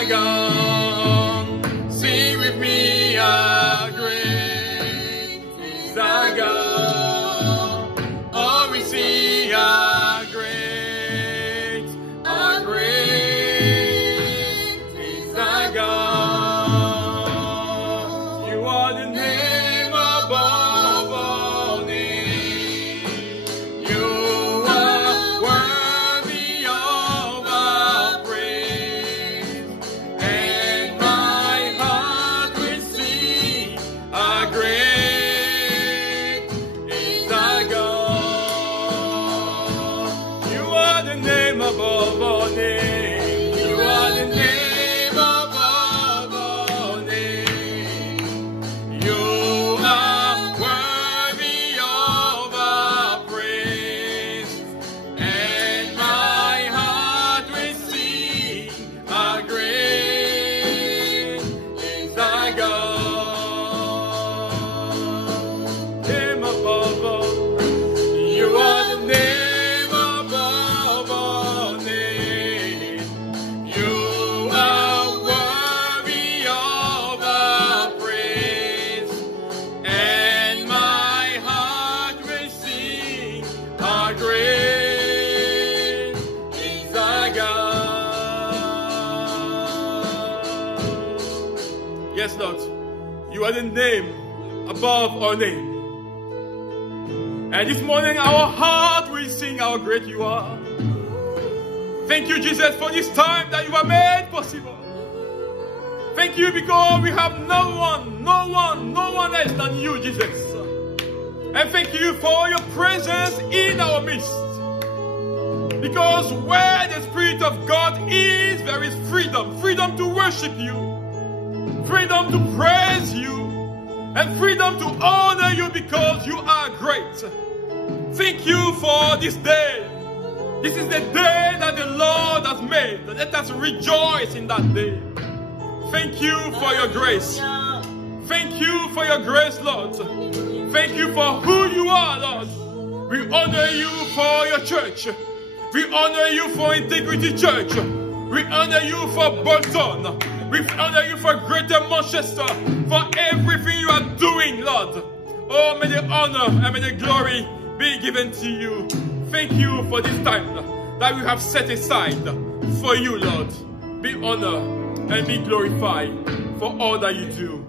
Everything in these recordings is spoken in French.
our God. Sing with me, our great is our God. Oh, we see our great is our God. You are the name above all names. You are worthy of our praise, and my heart will sing. Our great is our God. You are the name above all names. You are the name above all names. You are worthy of our praise, and my heart will sing. Our great is our God. Name above all. You are the name above all names. You are worthy of our praise, and my heart will sing. Our great is our God. Yes, Lord, you are the name above all names. And this morning our heart will sing how great you are. Thank you, Jesus, for this time that you have made possible. Thank you because we have no one else than you, Jesus. And thank you for your presence in our midst. Because where the Spirit of God is, there is freedom. Freedom to worship you. Freedom to praise you. And freedom to honor you because you are great. Thank you for this day. This is the day that the Lord has made. Let us rejoice in that day. Thank you for your grace. Thank you for your grace, Lord. Thank you for who you are, Lord. We honor you for your church. We honor you for Integrity Church. We honor you for Bolton. We honor you for Greater Manchester, for everything you are doing, Lord. Oh, may the honor and may the glory be given to you. Thank you for this time that we have set aside for you, Lord. Be honored and be glorified for all that you do.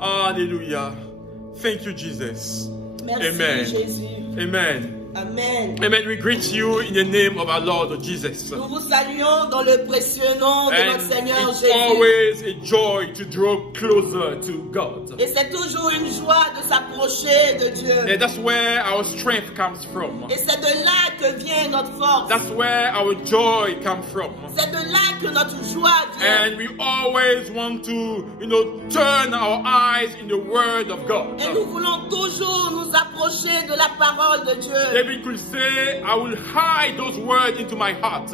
Hallelujah. Thank you, Jesus. Merci, Amen. Jésus. Amen. Amen. Amen. We greet you in the name of our Lord Jesus. Nous vous saluons dans le précieux nom de notre And Seigneur it's Jésus. always a joy to draw closer to God. Et c'est toujours une joie de s'approcher de Dieu. And that's where our strength comes from. Et c'est de là que vient notre force. That's where our joy comes from. C'est de là que notre joie vient. And we always want to, turn our eyes in the Word of God. Et nous voulons toujours nous approcher de la parole de Dieu. David could say, I will hide those words into my heart,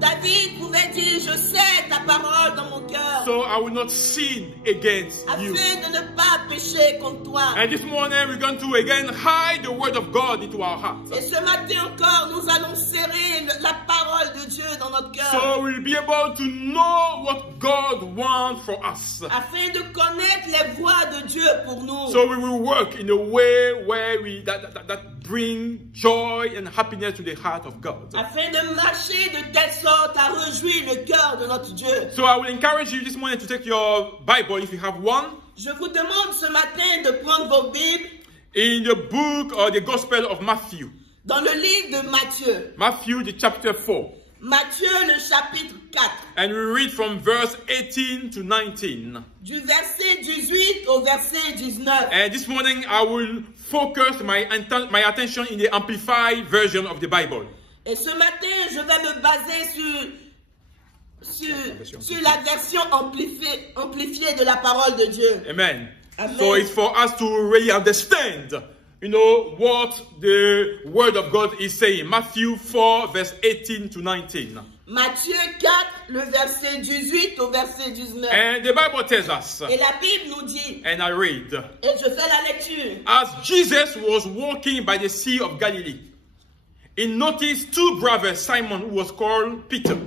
David pouvait dire, je sais ta parole dans mon cœur, so I will not sin against you. afin de ne pas pécher contre toi. And this morning we're going to again hide the Word of God into our hearts, Et ce matin encore, nous allons serrer la parole de Dieu dans notre cœur, so we'll be able to know what God wants for us. afin de connaître les voies de Dieu pour nous. So we will work in a way where that bring joy and happiness to the heart of God. Afin de marcher de telle sorte à réjouir le cœur de notre Dieu. So I will encourage you this morning to take your Bible, if you have one, Je vous demande ce matin de prendre vos Bibles in the book or the Gospel of Matthew. dans le livre de Matthieu. Matthew, the chapter 4. Matthieu, le chapitre 4, And we read from verse 18 to 19. du verset 18 au verset 19. And this morning I will focus my attention in the Amplified version of the Bible. Et ce matin, je vais me baser sur la version amplifiée de la parole de Dieu. Amen. Amen. So it's for us to really understand, what the Word of God is saying. Matthew 4, verse 18 to 19. Matthieu 4, le verset 18 au verset 19. And the Bible tells us, Et la Bible nous dit, and I read, et je fais la lecture. as Jesus was walking by the Sea of Galilee, he noticed two brothers, Simon, who was called Peter,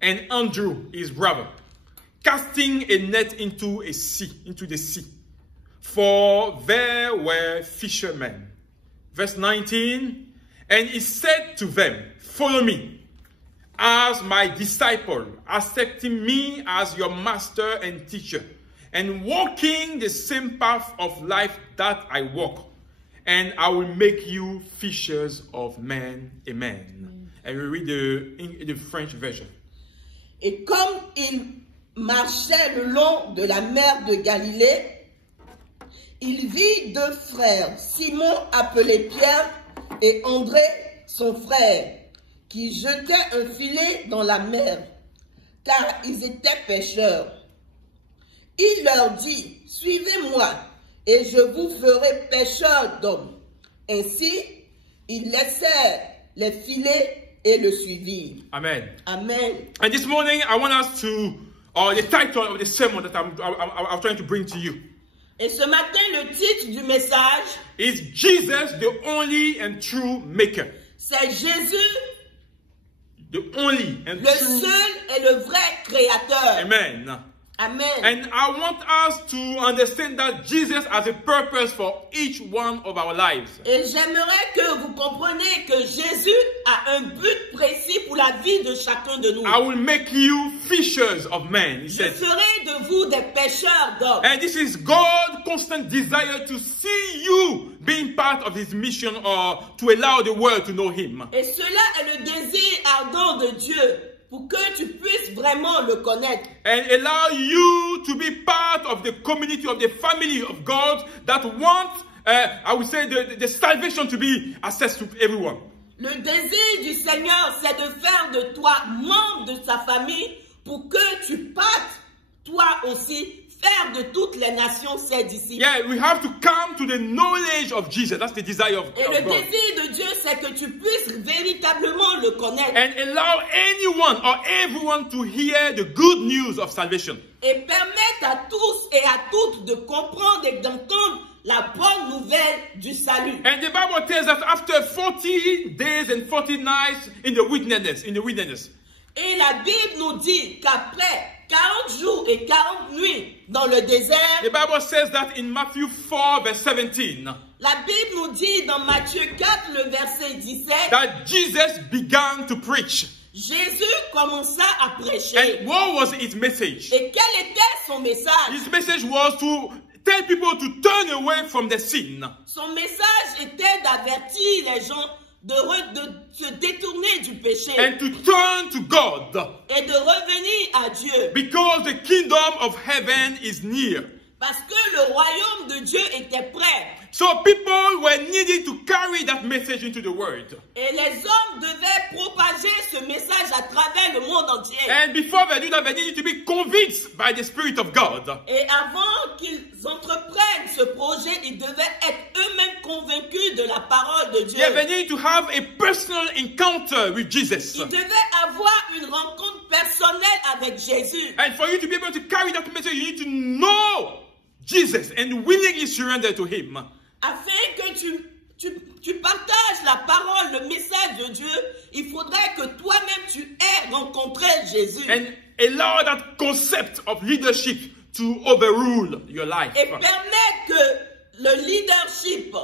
and Andrew, his brother, casting a net into the sea. For there were fishermen. Verse 19, and he said to them, follow me as my disciple, accepting me as your master and teacher, and walking the same path of life that I walk, and I will make you fishers of men. Amen. And we read the French version. Et comme il marchait le long de la mer de Galilée, il vit deux frères, Simon appelé Pierre et André son frère, qui jetaient un filet dans la mer, car ils étaient pêcheurs. Il leur dit, suivez-moi, et je vous ferai pêcheurs d'hommes. Ainsi, ils laissèrent les filets et le suivirent. Amen. Amen. And this morning, I want us to, the title of the sermon that I'm trying to bring to you. Et ce matin, le titre du message is Jesus, the only and true maker. C'est Jésus, the only and le true. seul et le vrai créateur. Amen. Amen. And I want us to understand that Jesus has a purpose for each one of our lives. Et j'aimerais que vous compreniez que Jésus a un but précis pour la vie de chacun de nous. I will make you fishers of men, he Je said. ferai de vous des pêcheurs d'hommes. And this is God's constant desire to see you being part of his mission or to allow the world to know him. Et cela est le désir ardent de Dieu pour que tu puisses vraiment le connaître. And allow you to be part of the community, of the family of God that wants, I would say, the salvation to be accessed to everyone. Le désir du Seigneur, c'est de faire de toi membre de sa famille pour que tu partes, toi aussi, faire de toutes les nations ses disciples. Yeah, we have to come to the knowledge of Jesus. That's the desire of Et le God. désir de Dieu, c'est que tu puisses véritablement le connaître. And allow anyone or everyone to hear the good news of salvation. Et permettre à tous et à toutes de comprendre et d'entendre la bonne nouvelle du salut. And the Bible tells us after 40 days and 40 nights in the wilderness, Et la Bible nous dit qu'après 40 jours et 40 nuits dans le désert, the Bible says that in Matthew 4 verse 17, la Bible nous dit dans Matthieu 4, le verset 17, that Jesus began to preach. Jésus commença à prêcher. And what was his message? Et quel était son message? His message was to tell people to turn away from the sin. Son message était d'avertir les gens de se détourner du péché And to turn to God. et de revenir à Dieu. Because the kingdom of heaven is near. Parce que le royaume de Dieu était prêt. So people were needed to carry that message into the world. Et les hommes devaient propager ce message à travers le monde entier. And before they do that, they needed to be convinced by the Spirit of God. Et avant qu'ils entreprennent ce projet, ils devaient être eux-mêmes convaincus de la parole de Dieu. Yeah, they needed to have a personal encounter with Jesus. Ils devaient avoir une rencontre personnelle avec Jésus. And for you to be able to carry that message, you need to know Jesus and willingly surrender to him. Afin que tu partages la parole, le message de Dieu, il faudrait que toi-même tu aies rencontré Jésus. And allow that concept of leadership to overrule your life. Et permettre que le leadership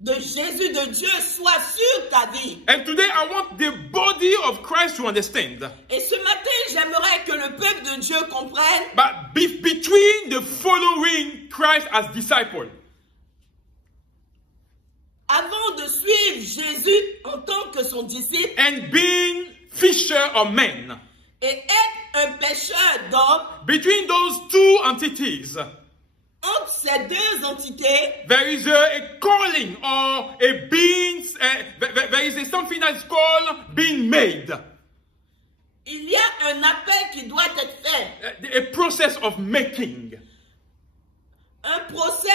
de Jésus, de Dieu, soit sur ta vie. And today I want the body of Christ to understand. Et ce matin, j'aimerais que le peuple de Dieu comprenne. But between the following Christ as disciple, avant de suivre Jésus en tant que son disciple, and being fisher of men, et être un pêcheur d'hommes, between those two entities, entre ces deux entités, there is a calling or a being, there is something that is called being made. il y a un appel qui doit être fait. A process of making. Un procès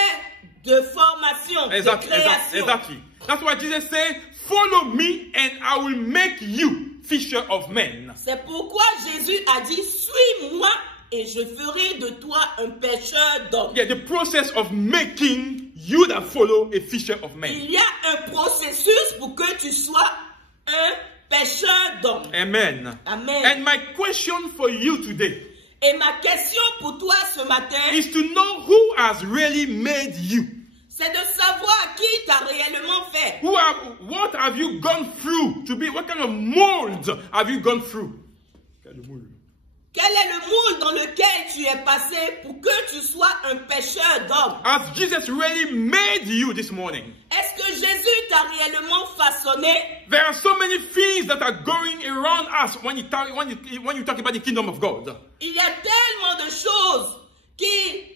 de formation, de création. Exactly. That's why Jesus said, follow me and I will make you fisher of men. C'est pourquoi Jésus a dit, suis-moi et je ferai de toi un pêcheur d'hommes. Yeah, the process of making you that follow a fisher of men. Il y a un processus pour que tu sois un pêcheur d'hommes. Amen. Amen. And my question for you today Et ma question pour toi ce matin, is to know who has really made you. c'est de savoir qui t'a réellement fait. What have you gone through to be? What kind of mold have you gone through? Quel est le moule dans lequel tu es passé pour que tu sois un pêcheur d'hommes? Has Jesus really made you this morning? Est-ce que Jésus t'a réellement façonné? There are so many things that are going around us when you talk about the kingdom of God. Il y a tellement de choses qui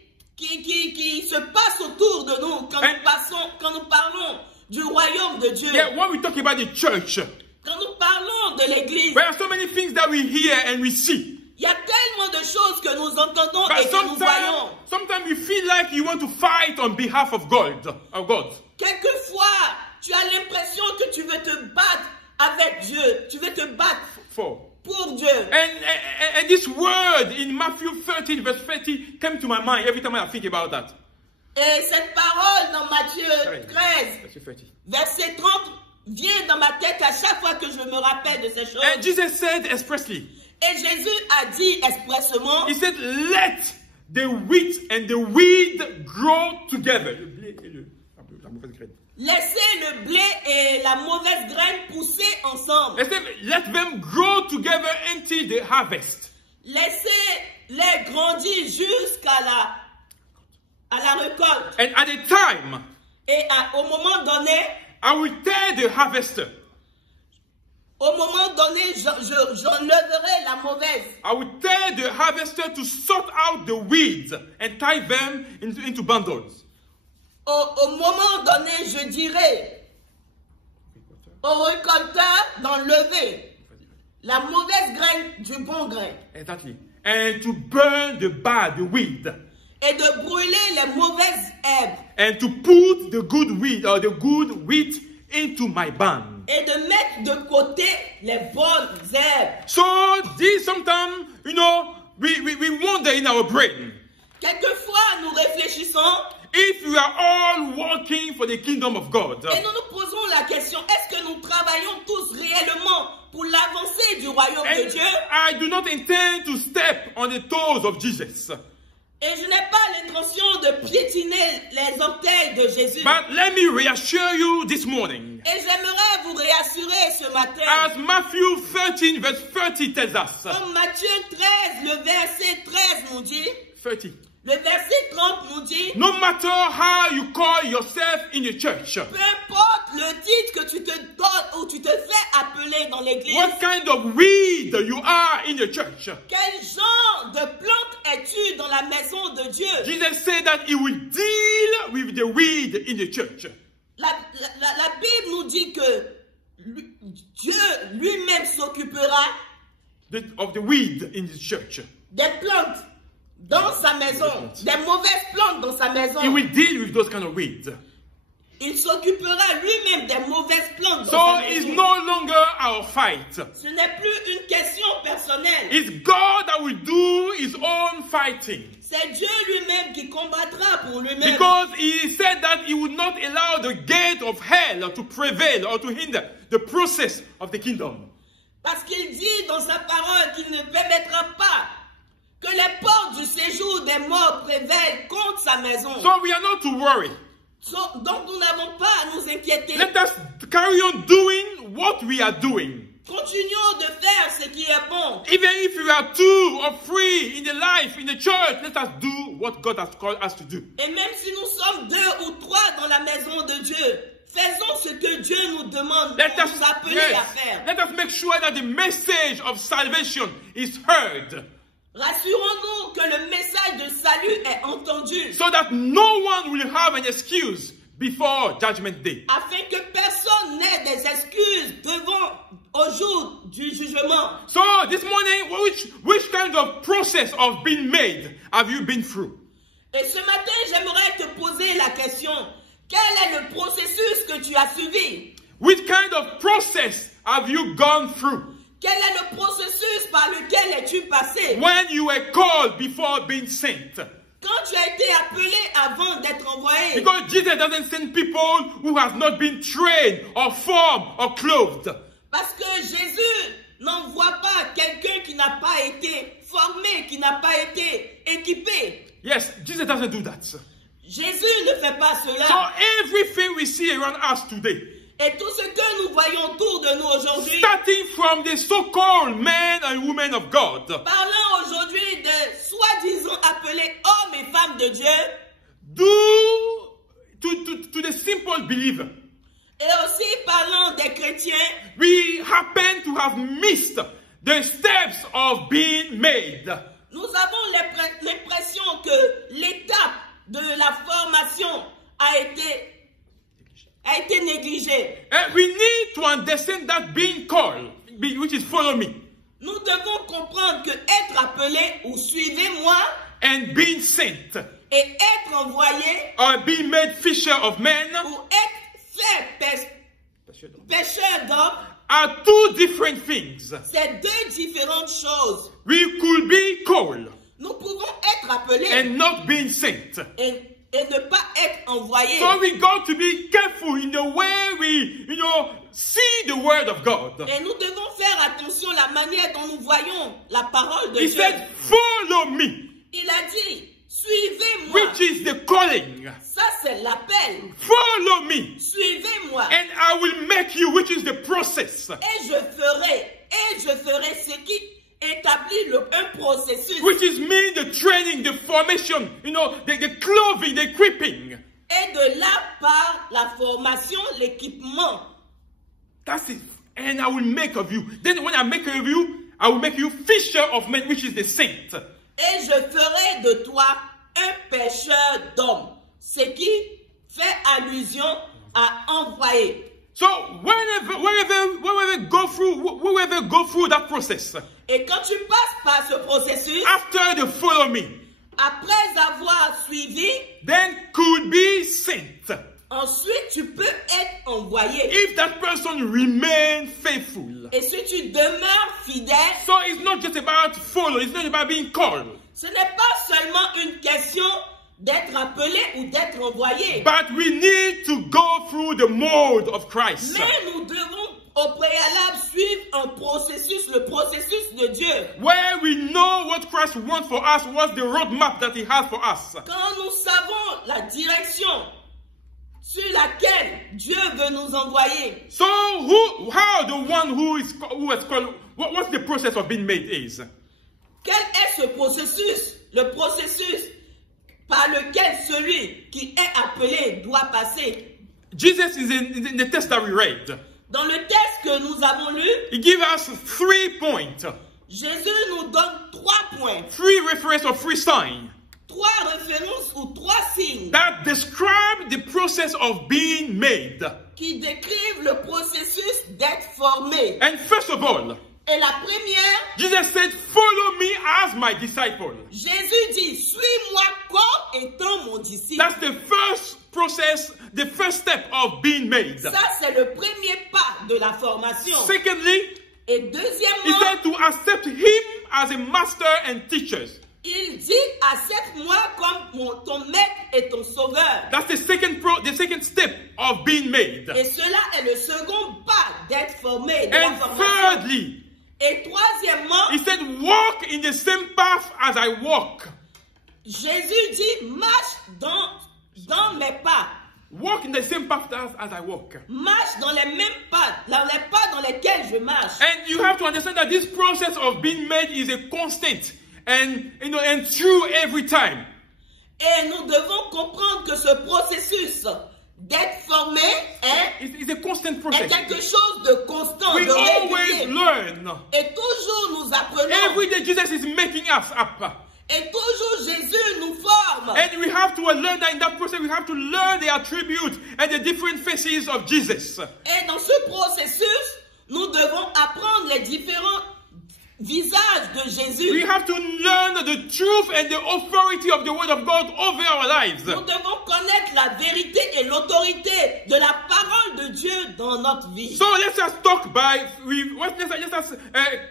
se passent autour de nous quand nous parlons du royaume de Dieu. Yeah, when we talk about the church, Quand nous parlons de l'église, there are so many things that we hear and we see. il y a tellement de choses que nous entendons But et que nous voyons. sometimes you feel like you want to fight on behalf of God. Quelquefois, tu as l'impression que tu veux te battre avec Dieu. Tu veux te battre pour Dieu. And this word in Matthew 13 verse 30 came to my mind every time I think about that. Et cette parole dans Matthieu 13, verset 30, vient dans ma tête à chaque fois que je me rappelle de ces choses. And Jesus said expressly, Et Jésus a dit expressément, he said, let the wheat and the weed grow together. laissez le blé et la mauvaise graine pousser ensemble. Let them grow together until the harvest. Laissez-les grandir jusqu'à la récolte. And at the time, Et au moment donné, I will tell the harvester, au moment donné, j'enlèverai la mauvaise. I will tell the harvester to sort out the weeds and tie them into bundles. Au moment donné, je dirai au récolteur d'enlever la mauvaise graine du bon grain. Exactly. And to burn the weed. Et de brûler les mauvaises herbes. And to put the good weed or the good wheat into my barn. Et de mettre de côté les bonnes herbes. So this sometimes, we wonder in our brain. Quelquefois, nous réfléchissons. If we are all working for the kingdom of God. Et nous nous posons la question, est-ce que nous travaillons tous réellement pour l'avancée du royaume de Dieu? I do not intend to step on the toes of Jesus. Et je n'ai pas l'intention de piétiner les orteils de Jésus. But let me reassure you this morning. Et j'aimerais vous réassurer ce matin. As Matthew 13 verse 30 tells us. Comme Matthieu 13, le verset 13 nous dit. 30. Le verset 30 nous dit. No matter how you call yourself in the church. Peu importe le titre que tu te donnes ou tu te fais appeler dans l'église. What kind of weed you are in the church? Quel genre de plante es-tu dans la maison de Dieu? Jesus said that he will deal with the weed in the church. La Bible nous dit que Dieu lui-même s'occupera of the weed in the church. Des plantes dans sa maison, des mauvaises plantes dans sa maison. He will deal with those kind of weeds. Il s'occupera lui-même des mauvaises plantes dans so sa maison. It's no longer our fight. Ce n'est plus une question personnelle. It's God that will do his own fighting. C'est Dieu lui-même qui combattra pour lui-même. Because he said that he would not allow the gate of hell to prevail or to hinder the process of the kingdom. Parce qu'il dit dans sa parole qu'il ne permettra pas que les portes du séjour des morts prévaillent contre sa maison. So we are not to worry. Donc nous n'avons pas à nous inquiéter. Let us carry on doing what we are doing. Continuons de faire ce qui est bon. Even if we are 2 or 3 in the life, in the church, let us do what God has called us to do. Et même si nous sommes 2 ou 3 dans la maison de Dieu, faisons ce que Dieu nous demande de nous appeler à faire. Let us make sure that the message of salvation is heard. Rassurons-nous que le message de salut est entendu. So that no one will have an excuse before Judgment Day. Afin que personne n'ait des excuses au jour du jugement. So this morning, which kind of process of being made have you been through? Et ce matin, j'aimerais te poser la question. Quel est le processus que tu as suivi? Which kind of process have you gone through? Quel est le processus par lequel es-tu passé? When you were called before being sent. Quand tu as été appelé avant d'être envoyé. Because Jesus doesn't send people who have not been trained or formed or clothed. Parce que Jésus n'envoie pas quelqu'un qui n'a pas été formé armé qui n'a pas été équipé. Yes, Jesus doesn't do that. Jésus ne fait pas So cela. everything we see around us today, Et tout ce que nous voyons autour de nous aujourd'hui, starting from the so-called men and women of God, parlant aujourd'hui de soi-disant appelés hommes et femmes de Dieu, to the simple believer, et aussi parlant des chrétiens, we happen to have missed the steps of being made. nous avons l'impression que l'étape de la formation a été négligée. And we need to understand that being called, which is follow me, Nous devons comprendre que être appelé ou suivez-moi and being sent, et être envoyé or being made fisher of men, ou être fait pêcheur d'hommes, are two different things. c'est deux différentes choses. We could be called Nous pouvons être appelés and not being sent. et ne pas être envoyés. So we got to be careful in the way we, see the word of God. Et nous devons faire attention à la manière dont nous voyons la parole de He Dieu. said, follow me, Il a dit, suivez-moi. which is the calling. Ça, c'est l'appel. Follow me, Suivez-moi. and I will make you, which is the process. Et je ferai ce qui établit un processus. Which is mean the training, the formation, the clothing, the equipping. Et de là part la formation, l'équipement. That's it. And I will make of you. Then when I make of you, I will make you fisher of men, which is the saint. Et je ferai de toi un pêcheur d'hommes. Ce qui fait allusion à envoyer. So whenever go through that process, Et quand tu passes par ce processus, after the follow me, après avoir suivi, then could be sent. ensuite tu peux être envoyé. If that person remain faithful. Et si tu demeures fidèle, So it's not just about follow, it's not about being called. ce n'est pas seulement une question d'être appelé ou d'être envoyé. But we need to go through the mode of Christ. Mais nous devons au préalable suivre un processus, le processus de Dieu. Where we know what Christ wants for us, what's the roadmap that He has for us. Quand nous savons la direction sur laquelle Dieu veut nous envoyer. So how the one who is called, what's the process of being made is? Quel est ce processus? Le processus par lequel celui qui est appelé doit passer. Jesus is in the text that we read. Dans le texte que nous avons lu, He gives us 3 points. Jésus nous donne 3 points, 3 references or 3 signs 3 références ou 3 signes that describe the process of being made. qui décrivent le processus d'être formé. And first of all, Et la première, Jesus said, follow me as my disciple. Jésus dit, suis-moi comme étant mon disciple. That's the first process, the first step of being made. Ça, c'est le premier pas de la formation. Secondly, Et he deuxièmement, said to accept him as a master and teacher. il dit, accepte-moi comme ton maître et ton sauveur. That's the second step of being made. Et cela est le second pas d'être formé, de la And formation. thirdly, Et troisièmement, he said, walk in the same path as I walk. Jésus dit, marche dans mes pas. Walk in the same path as I walk. Marche dans les mêmes pas, dans les pas dans lesquels je marche. And you have to understand that this process of being made is a constant and true every time. Et nous devons comprendre que ce processus d'être formé It's a constant est process. quelque chose de constant, We de always régulier. learn. Et toujours nous apprenons. Every day Jesus is making us up. Et toujours Jésus nous forme. And we have to learn that in that process, we have to learn the attributes and the different faces of Jesus. Et dans ce processus, nous devons apprendre les différents visages de Jésus. We have to learn the truth and the authority of the Word of God over our lives. Nous devons connaître la vérité et l'autorité de la parole de Dieu dans notre vie. So let's just let's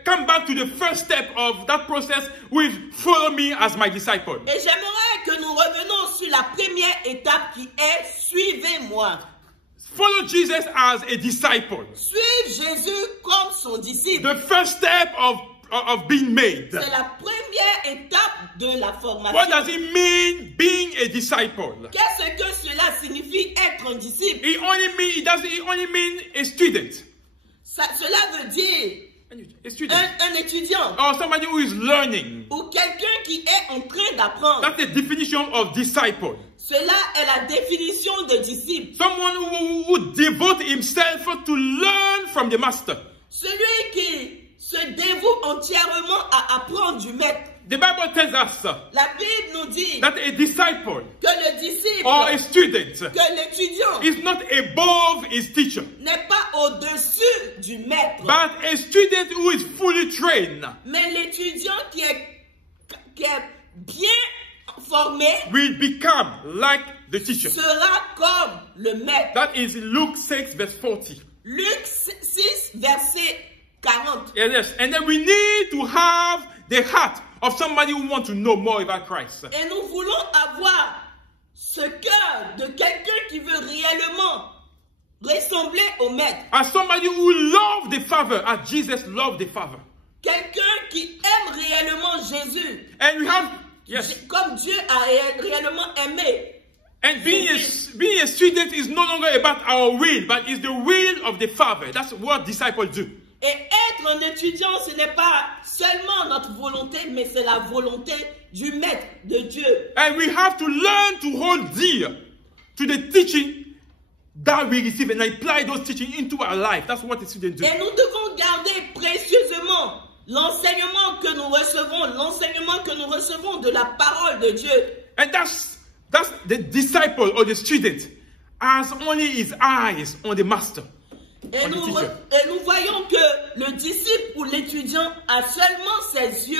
come back to the first step of that process with follow me as my disciple. Et j'aimerais que nous revenions sur la première étape qui est suivez-moi. Follow Jesus as a disciple. Suivre Jésus comme son disciple. The first step of being made. C'est la première première étape de la formation. What does it mean being a disciple? Qu'est-ce que cela signifie être un disciple? It only mean a student. Cela veut dire A student. un étudiant Or somebody who is learning. ou quelqu'un qui est en train d'apprendre. That's the definition of disciple. Cela est la définition de disciple. Someone who devotes himself to learn from the master. Celui qui se dévoue entièrement à apprendre du maître. The Bible tells us La Bible nous dit that a disciple que le disciple, or a student que l'étudiant is not above his teacher, n'est pas au-dessus du maître. but a student who is fully trained Mais l'étudiant qui est bien formé will become like the teacher. sera comme le maître. That is Luke 6 verse 40. Luc 6, verset 40. Yes, and then we need to have the heart of somebody who wants to know more about Christ. Et nous voulons avoir ce cœur de quelqu'un qui veut réellement ressembler au maître. As somebody who loves the Father as Jesus loved the Father. Quelqu'un qui aime réellement Jésus. And we have, yes, Comme Dieu a réellement aimé. and being a student is no longer about our will, but it's the will of the Father. That's what disciples do. Et être un étudiant, ce n'est pas seulement notre volonté, mais c'est la volonté du Maître, de Dieu. And we have to learn to hold dear to the teaching that we receive and apply those teachings into our life. That's what the students do. Et nous devons garder précieusement l'enseignement que nous recevons de la parole de Dieu. And that's the disciple or the student has only his eyes on the master. Et nous voyons que le disciple ou l'étudiant a seulement ses yeux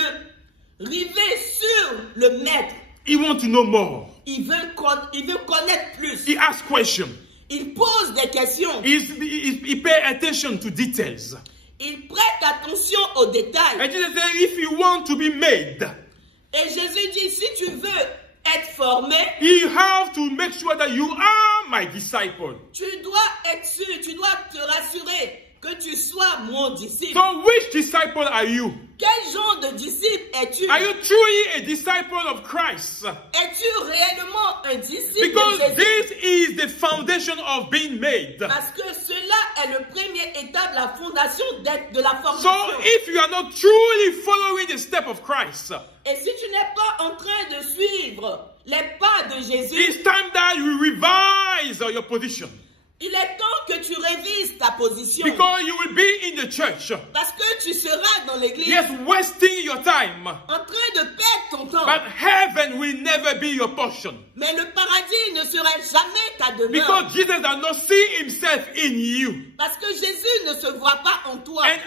rivés sur le maître. He wants to know more. Il veut connaître plus. He asks questions. Il pose des questions. He pays attention to details. Il prête attention aux détails. And Jesus said, if you want to be made, Et Jésus dit, si tu veux être formé, you have to make sure that you are my disciple. tu dois être sûr, tu dois te rassurer que tu sois mon disciple. So which disciple are you? Quel genre de disciple es-tu? Are you truly a disciple of Christ? Es-tu réellement un disciple Because de Jésus? this is the foundation of being made. Parce que cela est le premier étape, la fondation de la So formation. if you are not truly following the step of Christ, Et si tu n'es pas en train de suivre les pas de Jésus, it's time that you revise your position. il est temps que tu révises ta position. Because you will be in the church, Parce que tu seras dans l'église yes, wasting your time. en train de perdre ton temps. But heaven will never be your portion. Mais le paradis ne sera jamais ta demeure. Because Jesus does not see himself in you. Parce que Jésus ne se voit pas en toi. And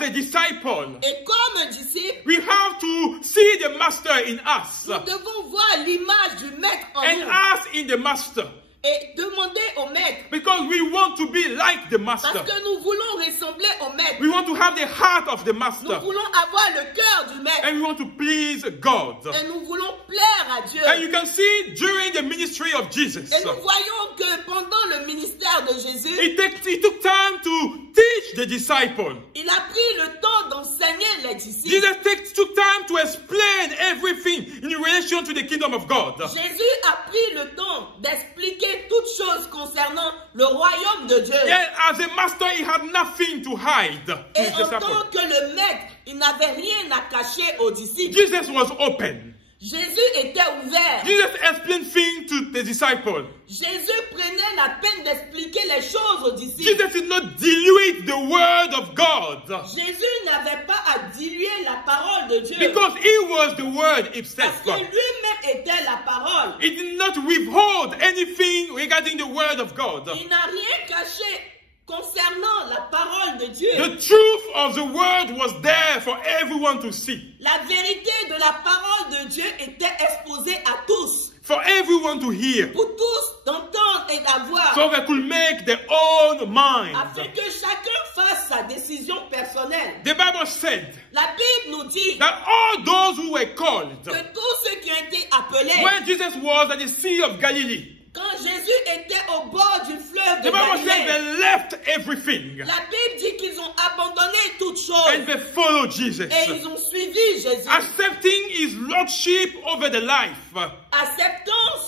as a disciple, Et comme un disciple, we have to see the master in us. nous devons voir l'image du maître en And nous. ask in the master. Et demander au maître. Because we want to be like the master. Parce que nous voulons ressembler au maître. We want to have the heart of the Nous master. voulons avoir le cœur du maître. And we want to please God. Et nous voulons plaire à Dieu. And you can see during the ministry of Jesus, Et nous voyons que pendant le ministère de Jésus, he took time to teach the disciple. il a pris le temps d'enseigner les disciples. Jesus took time to explain everything in relation to the kingdom of God. Jésus a pris le temps d'expliquer toutes choses concernant le royaume de Dieu. Yet as a master, he had nothing to hide to Et his en disciples. tant que le maître, il n'avait rien à cacher aux disciples. Jesus was open. Jésus était ouvert. Jesus explained things to the disciples. Jésus prenait la peine d'expliquer les choses aux disciples. Jesus did not dilute the word of God. Jésus n'avait pas à diluer la parole de Dieu. Because he was the word himself. Parce que lui-même était la parole. He did not withhold anything regarding the word of God. Il n'a rien caché concernant la parole de Dieu. The truth of the word was there for everyone to see. La vérité de la parole de Dieu était exposée à tous. For everyone to hear. Pour tous d'entendre et d'avoir. So they could make their own mind. Afin que chacun fasse sa décision personnelle. The Bible said La Bible nous dit that all those who were called, que tous ceux qui ont été appelés, when Jesus was at the Sea of Galilee, quand Jésus était au bord du fleuve de the Bible said Galilée, they left everything la Bible dit qu'ils ont abandonné toutes choses and they followed Jesus, et ils ont suivi Jésus, accepting lordship over the life. Acceptant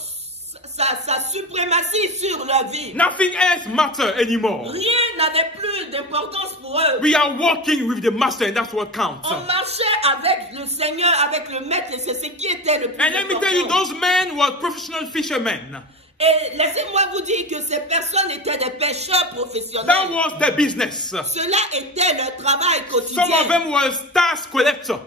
sa suprématie sur leur vie. Nothing else matters anymore. Rien n'avait plus d'importance pour eux. We are walking with the master and that's what counts. On marchait avec le Seigneur, avec le Maître, et c'est ce qui était le plus And let me tell you, important. those men were professional fishermen. Et laissez-moi vous dire que ces personnes étaient des pêcheurs That professionnels. was their business. Cela était leur travail Some of quotidien. them were tax collectors,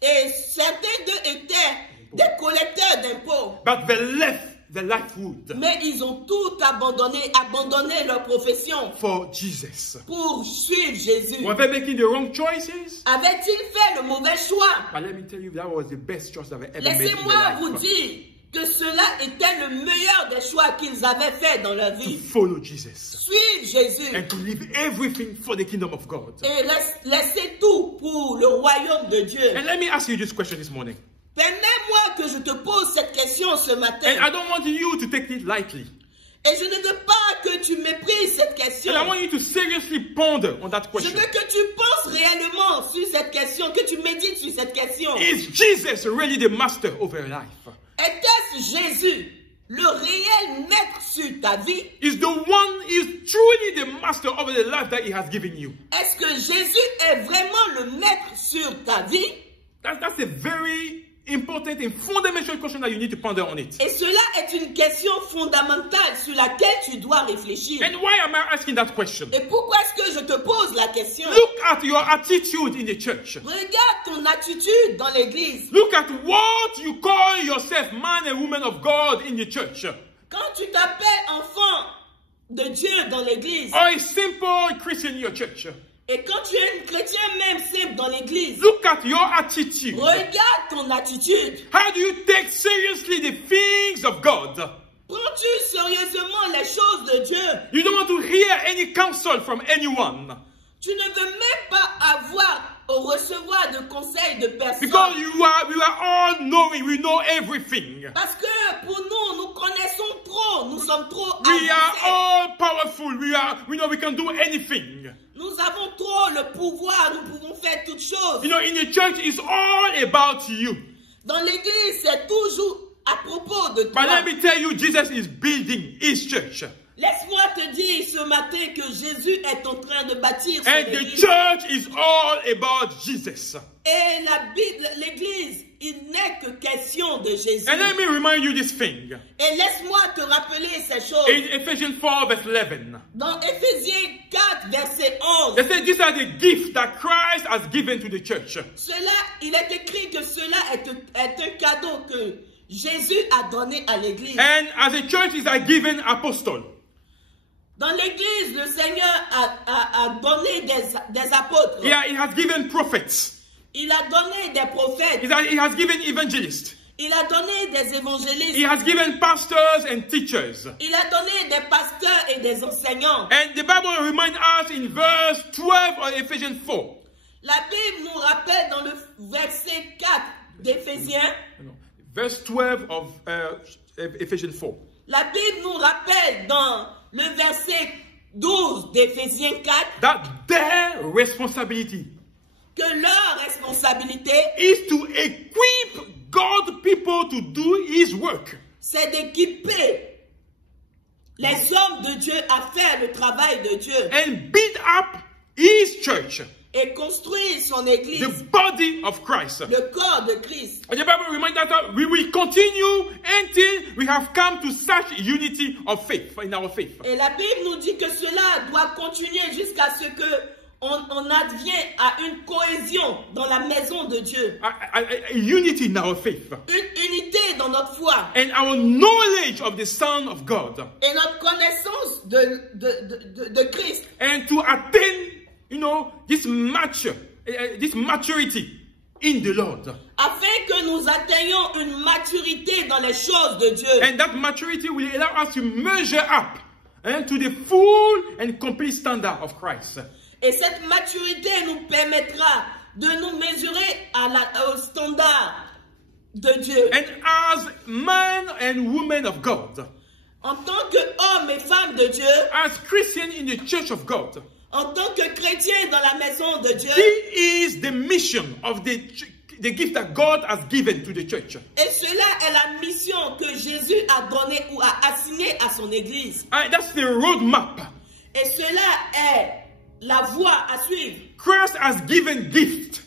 Et certains d'eux étaient des collecteurs d'impôts. but they left the livelihood Mais ils ont tout abandonné leur profession for Jesus. pour suivre Jésus. Were they making the wrong choices? Avaient-ils fait le mauvais choix? But let me tell you, that was the best choice I've ever made in Laissez-moi my vous life. dire que cela était le meilleur des choix qu'ils avaient fait dans leur To vie. follow Jesus Suivre Jésus and to leave everything for the kingdom of God. et laisser tout pour le royaume de Dieu. And let me ask you this question this morning. Permets-moi que je te pose cette question ce matin. And I don't want you to take it lightly. Et je ne veux pas que tu méprises cette question. And I want you to seriously ponder on that Je question. veux que tu penses réellement sur cette question, que tu médites sur cette question. Is Jesus really the master over your life? Était-ce Jésus, le réel maître sur ta vie? Is truly the master over the life that he has given you? Est-ce que Jésus est vraiment le maître sur ta vie? That's a very important and fundamental question that you need to ponder on it. Et cela est une question fondamentale sur laquelle tu dois réfléchir. And why am I asking that question? Et pourquoi est-ce que je te pose la question? Look at your attitude in the church. Regarde ton attitude dans l'église. Look at what you call yourself, man and woman of God in the church. Quand tu t'appelles enfant de Dieu dans l'église, Or a simple Christian in your church. et quand tu es un chrétien même simple dans l'église, Look at your attitude. regarde ton attitude. How do you take seriously the things of God? Prends-tu sérieusement les choses de Dieu? You don't want to hear any counsel from anyone. Tu ne veux même pas avoir ou recevoir de conseils de personnes. Because we are all knowing, we know everything. Parce que pour nous, nous connaissons trop, nous sommes trop We are avancés. all powerful. We know we can do anything. Nous avons trop le pouvoir, nous pouvons faire toutes choses. You know, in the church, it's all about you. Dans l'église, c'est toujours à propos de toi. But let me tell you, Jesus is building his church. Laisse-moi te dire ce matin que Jésus est en train de bâtir son And the église. church is all about Jesus. Et la Bible, l'église, il n'est que question de Jésus. And let me remind you this thing. Et laisse-moi te rappeler ces choses. In Ephesians 4 verse 11. Dans Éphésiens 4, verset 11, They say these are the gifts that Christ has given to the church. cela, il est écrit que cela est un cadeau que Jésus a donné à l'église. And as a church, is a given apostle. Dans l'église, le Seigneur a donné des apôtres. Yeah, he has given prophets. Il a donné des prophètes. He has given evangelists. Il a donné des évangélistes. He has given pastors and teachers. Il a donné des pasteurs et des enseignants. And the Bible reminds us in verse 12 of Ephesians 4. La Bible nous rappelle dans le verset 4 d'Éphésiens. Verse 12 of Ephesians 4. La Bible nous rappelle dans le verset 12 d'Éphésiens 4 That their responsibility que leur responsabilité, is to equip God's people to do his work. c'est d'équiper les hommes de Dieu à faire le travail de Dieu And build up his church, et construire son église, the body of Christ. le corps de Christ. And the Bible reminds us that we will continue until we have come to such unity of faith, in our faith. Et la Bible nous dit que cela doit continuer jusqu'à ce que on advienne à une cohésion dans la maison de Dieu. A unity in our faith. Une unité dans notre foi. And our knowledge of the Son of God. Et notre connaissance de Christ. And to attain, this maturity in the Lord. Afin que nous atteignions une maturité dans les choses de Dieu. And that maturity will allow us to measure up to the full and complete standard of Christ. Et cette maturité nous permettra de nous mesurer au standard de Dieu. And as men and women of God, En tant qu'hommes et femmes de Dieu, as Christians in the church of God, en tant que chrétiens dans la maison de Dieu, this is the mission of the the gift that God has given to the church. Et cela est la mission que Jésus a donnée ou a assignée à son Église. And that's the roadmap. Et cela est la voie à suivre. Christ has given gift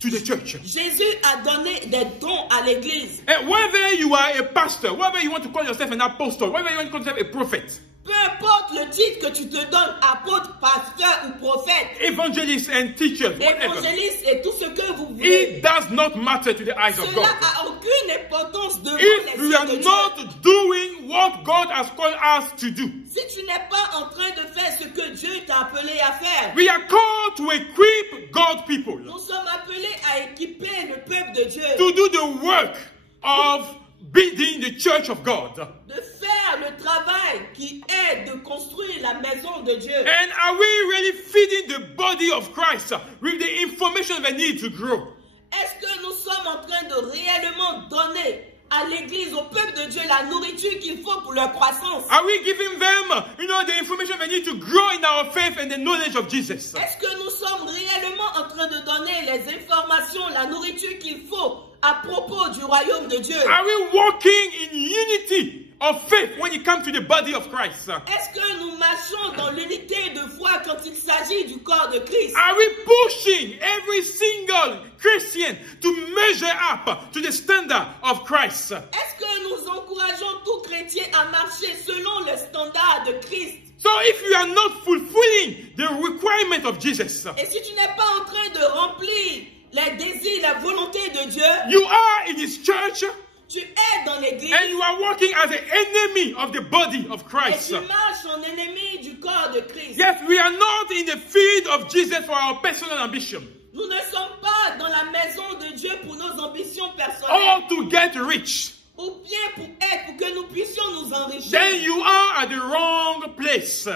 to the church. Jésus a donné des dons à l'Église. And whether you are a pastor, whether you want to call yourself an apostle, whether you want to call yourself a prophet, Peu importe le titre que tu te donnes, apôtre, pasteur ou prophète, evangelist and teachers, whatever, évangéliste et tout ce que vous voulez, it does not matter to the eyes of cela God. n'a aucune importance devant If les we yeux are de Dieu. not doing what God has called us to do, Si tu n'es pas en train de faire ce que Dieu t'a appelé à faire, we are called to equip God's people nous sommes appelés à équiper le peuple de Dieu, to do the work of building the church of God. de faire le travail qui est de construire la maison de Dieu. And are we really feeding the body of Christ with the information they need to grow? Est-ce que nous sommes en train de réellement donner à l'Église, au peuple de Dieu, la nourriture qu'il faut pour leur croissance? Are we giving them, the information they need to grow in our faith and the knowledge of Jesus? Est-ce que nous sommes réellement en train de donner les informations, la nourriture qu'il faut à propos du royaume de Dieu? Are we walking in unity of faith when it comes to the body of Christ? Est-ce que nous marchons dans l'unité de foi quand il s'agit du corps de Christ? Are we pushing every single Christian to measure up to the standard of Christ? Est-ce que nous encourageons tout chrétien à marcher selon le standard de Christ? So if you are not fulfilling the requirement of Jesus, Et si tu n'es pas en train de remplir les désirs, la volonté de Dieu, you are in His church tu es dans l'église and you are working as an enemy of the body of et Christ. tu marches en ennemi du corps de Christ. Yes, we are not in the field of Jesus for our personal ambition Nous ne sommes pas dans la maison de Dieu pour nos ambitions personnelles or to get rich. ou bien pour que nous puissions nous enrichir. Then you are at the wrong place.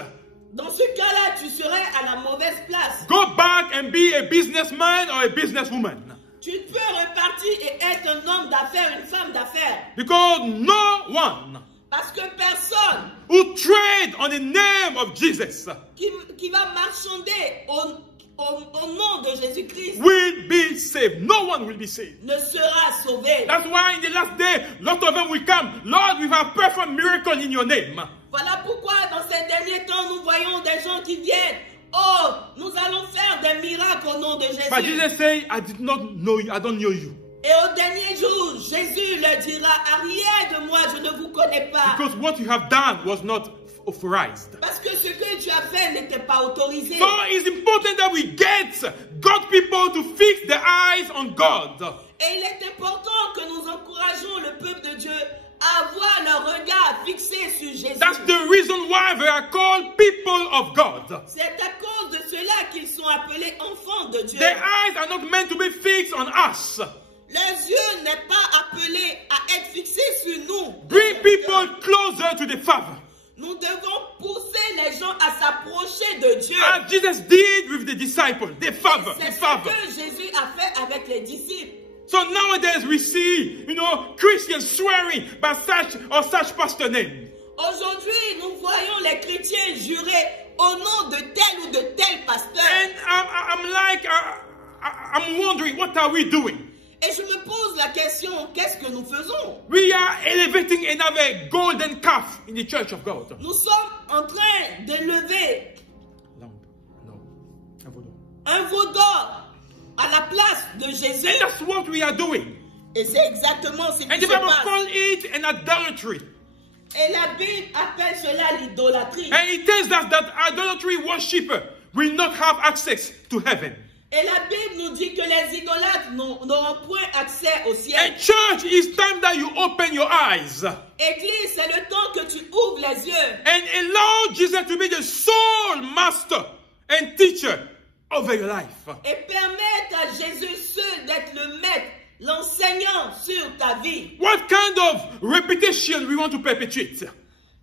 Dans ce cas-là, tu serais à la mauvaise place. Go back and be a businessman or a businesswoman. Tu peux repartir et être un homme d'affaires, une femme d'affaires. Because no one Parce que personne who trade on the name of Jesus qui va marchander au nom de Jésus-Christ will be saved. No one will be saved. ne sera sauvé. That's why in the last day, lots of them will come. Lord, we have performed miracle in your name. Voilà pourquoi dans ces derniers temps, nous voyons des gens qui viennent. Oh, nous allons faire des miracles au nom de Jésus. But Jesus said, I did not know you. I don't know you. Et au dernier jour, Jésus leur dira, arrière de moi, je ne vous connais pas. Because what you have done was not authorized. Parce que ce que tu as fait n'était pas autorisé. So it's important that we get God's people to fix their eyes on God. Et il est important que nous encourageons le peuple de Dieu à avoir leur regard fixé sur Jésus. That's the reason why they are called people of God. C'est à cause de cela qu'ils sont appelés enfants de Dieu. Their eyes are not meant to be fixed on us. Leurs yeux n'est pas appelés à être fixés sur nous. Bring people closer to the Father. Nous devons pousser les gens à s'approcher de Dieu. As Jesus did with the disciples, the Father, C'est the ce Father. que Jésus a fait avec les disciples. So nowadays we see, Christians swearing by such or such pastor name. Aujourd'hui, nous voyons les chrétiens jurer au nom de tel ou de tel pasteur. And I'm wondering, what are we doing? Et je me pose la question, qu'est-ce que nous faisons? We are elevating another golden calf in the church of God. Nous sommes en train d'élever un veau d'or à la place de Jésus. And that's what we are doing. Et c'est exactement ce And qui the se Bible passe. calls it an adultery. Et la Bible appelle cela l'idolâtrie. And it tells us that idolatry worshiper will not have access to heaven. Et la Bible nous dit que les idolâtres n'auront point accès au ciel. And church, it's time that you open your eyes Église, c'est le temps que tu ouvres les yeux. and allow Jesus to be the sole master and teacher over your life. Et permettre à Jésus seul d'être le maître, l'enseignant sur ta vie. What kind of reputation we want to perpetuate?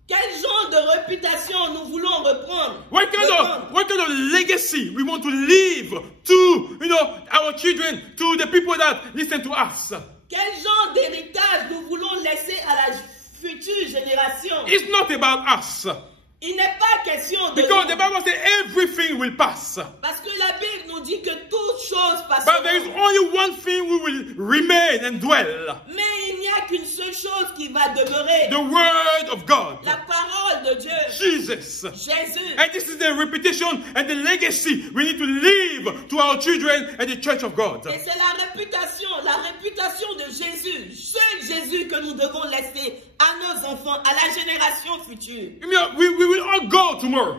Quel genre de réputation nous voulons reprendre? What kind of legacy we want to leave to, our children, to the people that listen to us? Quel genre d'héritage nous voulons laisser à la future génération? It's not about us. Il n'est pas question de... Because the Bible says everything will pass. Parce que la Bible nous dit que toute chose passe. But there is only one thing we will remain and dwell. Mais il n'y a qu'une seule chose qui va demeurer. The word of God. La parole de Dieu. Jesus. Jésus. And this is the reputation and the legacy we need to leave to our children and the church of God. Et c'est la réputation de Jésus, seul Jésus que nous devons laisser à nos enfants, à la génération future. We will all go tomorrow.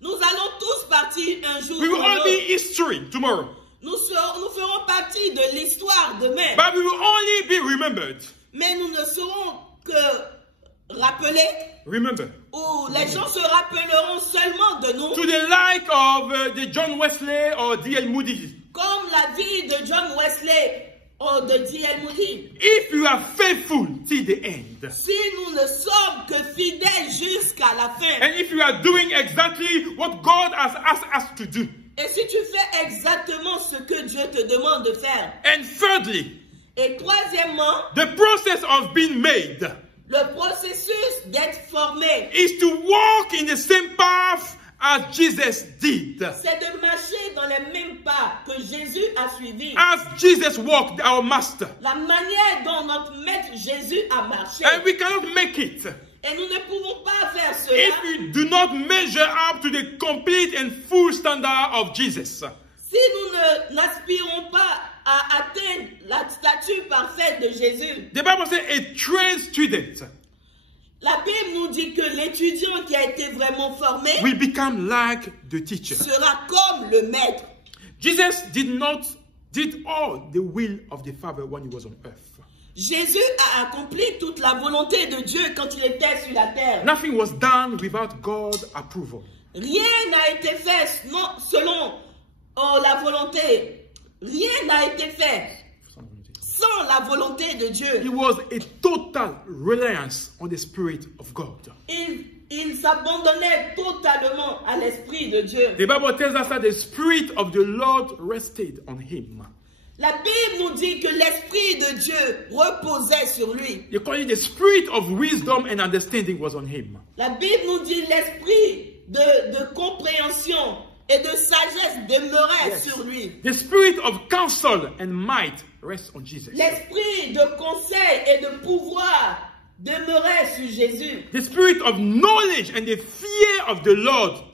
Nous allons tous partir un jour. We will all be history tomorrow. Nous ferons partie de l'histoire demain. But we will only be remembered. Mais nous ne serons que rappelés. Remember. Ou les gens se rappelleront seulement de nous. To the like of the John Wesley or D.L. Moody. Comme la vie de John Wesley ou de D.L. Moody. If you are faithful till the end. Si nous ne sommes que fidèles jusqu'à la fin. And if you are doing exactly what God has asked us to do. Et si tu fais exactement ce que Dieu te demande de faire. And thirdly. Et troisièmement. The process of being made. Le processus d'être formé. Is to walk in the same path as Jesus did. C'est de marcher dans les mêmes pas que Jésus a suivi. As Jesus walked, our master. La manière dont notre maître Jésus a marché. And we cannot make it. Et nous ne pouvons pas faire cela. If we do not measure up to the complete and full standard of Jesus. Si nous n'aspirons pas à atteindre la stature parfaite de Jésus. The Bible says a trained student. La Bible nous dit que l'étudiant qui a été vraiment formé will become like the teacher. Sera comme le maître. Jesus did all the will of the Father when he was on earth. Jésus a accompli toute la volonté de Dieu quand il était sur la terre. Nothing was done without God's approval. Rien n'a été fait selon la volonté. Rien n'a été fait sans la volonté de Dieu. It was a total reliance on the Spirit of God. Il s'abandonnait totalement à l'Esprit de Dieu. The Bible tells us that the Spirit of the Lord rested on him. La Bible nous dit que l'Esprit de Dieu reposait sur lui. They call it the Spirit of wisdom and understanding was on him. La Bible nous dit l'Esprit de compréhension et de sagesse demeurait sur lui. The Spirit of counsel and might rests on Jesus. L'Esprit de conseil et de pouvoir demeurait sur Jésus. The Spirit of knowledge and the fear of the Lord.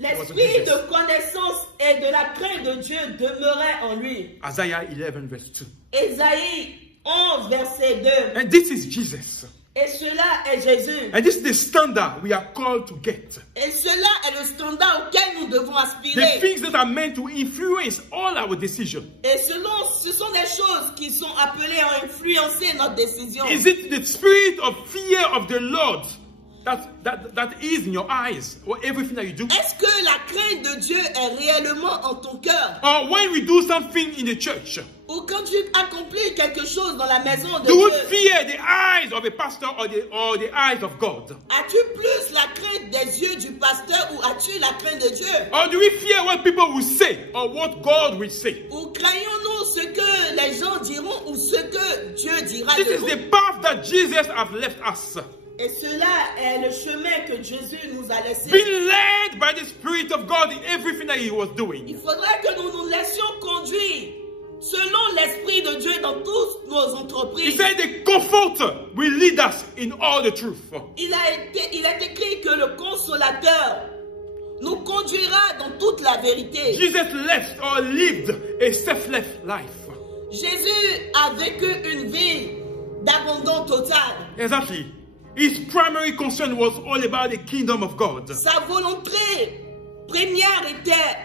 L'esprit de connaissance et de la crainte de Dieu demeurait en lui. Isaiah 11 verse 2. Ésaïe 11 verset 2. And this is Jesus. Et cela est Jésus. And this is the standard we are called to get. Et cela est le standard auquel nous devons aspirer. The things that are meant to influence all our decisions. Et ce sont des choses qui sont appelées à influencer notre décision. Is it the spirit of fear of the Lord that is in your eyes or everything that you do? Est-ce que la crainte de Dieu est réellement en ton cœur? Or when we do something in the church, ou quand tu accomplis quelque chose dans la maison de do we Dieu, fear the eyes of a pastor or the eyes of God? As-tu plus la crainte des yeux du pasteur ou as-tu la crainte de Dieu? Or do we fear what people will say or what God will say? Ou craignons-nous ce que les gens diront ou ce que Dieu dira This de is nous? the path that Jesus has left us. Et cela est le chemin que Jésus nous a laissé. Being led by the Spirit of God in everything that he was doing. Il faudrait que nous nous laissions conduire selon l'Esprit de Dieu dans toutes nos entreprises. He said the Comforter will lead us in all the truth. Il est écrit que le Consolateur nous conduira dans toute la vérité. Jesus left or lived a selfless life. Jésus a vécu une vie d'abandon total. Exactly. His primary concern was all about the kingdom of God. Sa volonté première était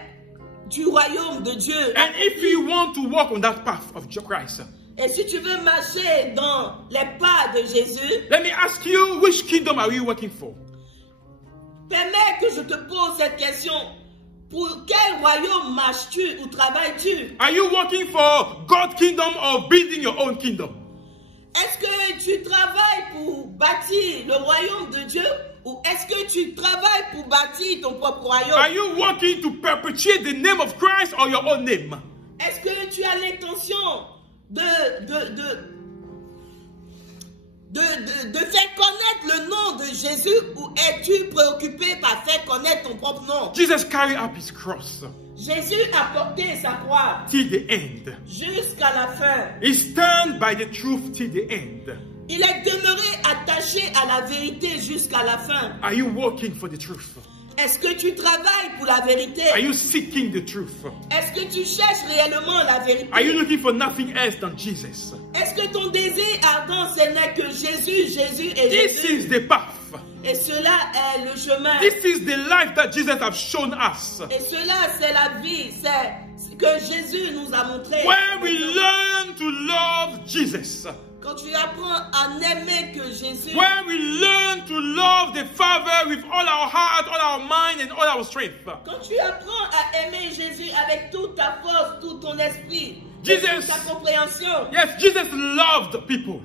du royaume de Dieu. And if you want to walk on that path of Christ, et si tu veux marcher dans les pas de Jésus, let me ask you, which kingdom are you working for? Permets que je te pose cette question. Pour quel royaume marches-tu ou travailles-tu? Are you working for God's kingdom or building your own kingdom? Est-ce que tu travailles pour bâtir le royaume de Dieu ou est-ce que tu travailles pour bâtir ton propre royaume? Are you working to perpetuate the name of Christ or your own name? Est-ce que tu as l'intention de faire connaître le nom de Jésus, ou es-tu préoccupé par faire connaître ton propre nom? Jesus carried up his cross Jésus a porté sa croix till the end. jusqu'à la fin. He stand by the truth till the end. Il est demeuré attaché à la vérité jusqu'à la fin. Are you working for the truth? Est-ce que tu travailles pour la vérité? Are you seeking the truth? Est-ce que tu cherches réellement la vérité? Are you looking for nothing else than Jesus? Est-ce que ton désir ardent, ce n'est que Jésus, Jésus et This Jésus? is the path. Et cela est le chemin. This is the life that Jesus has shown us. Et cela, c'est la vie. C'est ce que Jésus nous a montré. When we learn to love Jesus, Quand tu apprends à n'aimer que Jésus, when we learn to love the Father with all our heart, all our mind, and all our strength, quand tu apprends à aimer Jésus avec toute ta force, tout ton esprit, Jesus- toute ta compréhension, yes, Jesus loved people.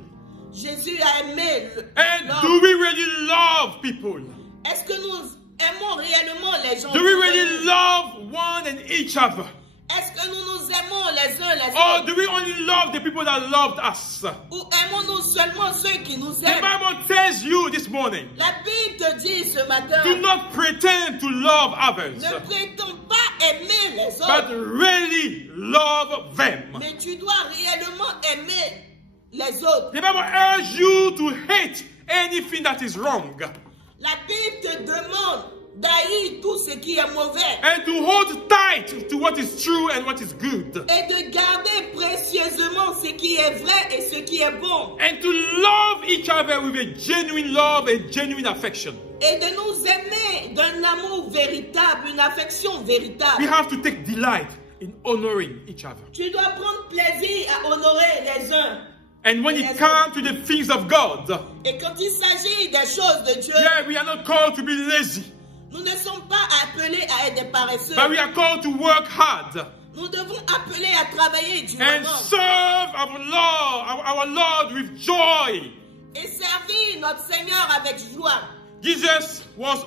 Jésus a aimé And l'homme. do we really love people? Est-ce que nous aimons réellement les gens? Do we really love one and each other? Est-ce que nous nous aimons les uns les Or autres? do we only love the people that loved us? Ou aimons-nous seulement ceux qui nous The aiment? Bible tells you this morning, La Bible te dit ce matin, do not pretend to love others, ne prétends pas aimer les but autres, really love them. mais tu dois réellement aimer les autres. The Bible urges you to hate anything that is wrong La Bible te demande d'haïr tout ce qui est mauvais and to hold tight to what is true and what is good, et de garder précieusement ce qui est vrai et ce qui est bon, and to love each other with a genuine love and genuine affection. et de nous aimer d'un amour véritable, une affection véritable. We have to take delight in honoring each other. Tu dois prendre plaisir à honorer les uns. And when it comes to the things of God, Et quand il s'agit des choses de Dieu, yeah, we are not called to be lazy, nous ne sommes pas appelés à être des paresseux. but we are called to work hard Nous devons appeler à travailler and durement serve our Lord with joy. et servir notre Seigneur avec joie. Jesus was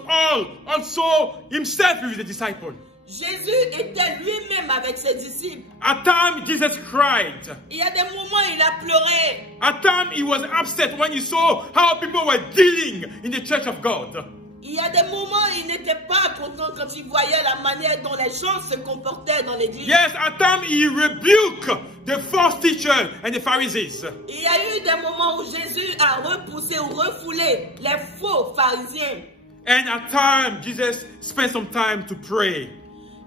also himself with the disciples. Jésus était lui-même avec ses disciples. At times, Jesus cried. Il y a des moments où il a pleuré. At times, he was upset when he saw how people were dealing in the church of God. Il y a des moments où il n'était pas content quand il voyait la manière dont les gens se comportaient dans l'église. Yes, at times, he rebuked the false teachers and the Pharisees. Il y a eu des moments où Jésus a repoussé ou refoulé les faux pharisiens. And at times, Jesus spent some time to pray.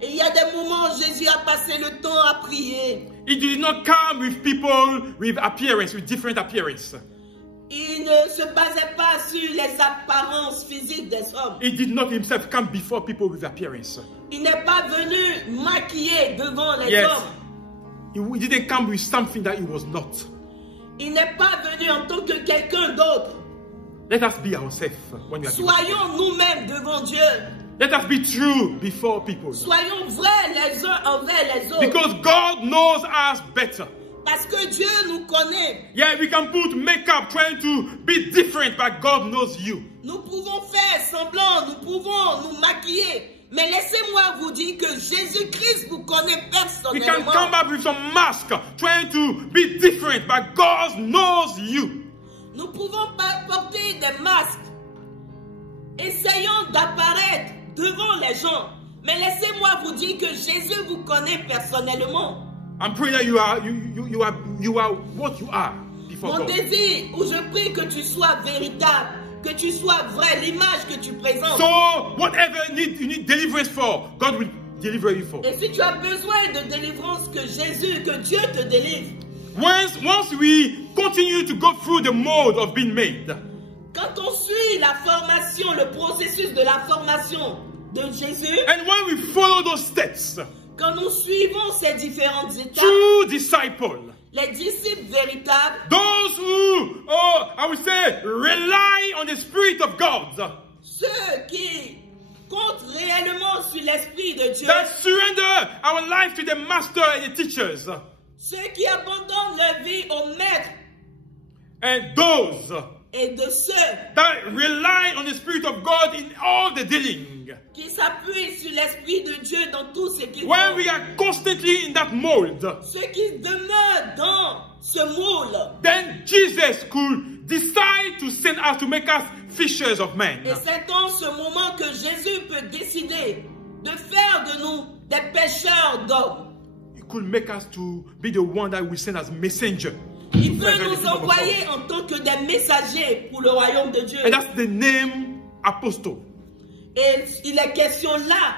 Et il y a des moments où Jésus a passé le temps à prier. He did not come with people with appearance, with different appearance. Il ne se basait pas sur les apparences physiques des hommes. He did not himself come before people with appearance. Il n'est pas venu maquillé devant les Yes. hommes. He didn't come with something that he was not. Il n'est pas venu en tant que quelqu'un d'autre. Let us be ourselves when we are before. Soyons nous-mêmes devant Dieu. Let us be true before people. Soyons vrais les uns envers les autres. Because God knows us better. Parce que Dieu nous connaît. Yeah, we can put makeup trying to be different, but God knows you. Nous pouvons faire semblant, nous pouvons nous maquiller. Mais laissez-moi vous dire que Jésus-Christ vous connaît We can come personnellement. up with some mask trying to be different, but God knows you. Nous pouvons pas porter des masques, essayant d'apparaître devant les gens. Mais laissez-moi vous dire que Jésus vous connaît personnellement. I'm praying that you are what you are before Mon God. désir, où je prie que tu sois véritable, que tu sois vrai, l'image que tu présentes. So whatever you need deliverance for, God will deliver you for. Et si tu as besoin de délivrance, que Jésus, que Dieu te délivre. Once we continue to go through the mode of being made, Quand on suit la formation, le processus de la formation de Jésus, and when we follow those steps, quand nous suivons ces différentes étapes, true disciples, les disciples véritables, those who, I would say, rely on the Spirit of God, ceux qui comptent réellement sur l'Esprit de Dieu, that surrender our life to the Master and the teachers, ceux qui abandonnent leur vie au Maître, and those et de ceux that rely on the Spirit of God in all the dealing. qui s'appuient sur l'Esprit de Dieu dans tout ce qu'ils When font, we are constantly in that mold, ceux qui demeurent dans ce moule, then Jesus could decide to send us to make us fishers of men. Et c'est en ce moment que Jésus peut décider de faire de nous des pêcheurs d'hommes. He could make us to be the one that we send as messenger. Il peut nous envoyer en tant que des messagers pour le royaume de Dieu. And that's the name apostle. Et il est question là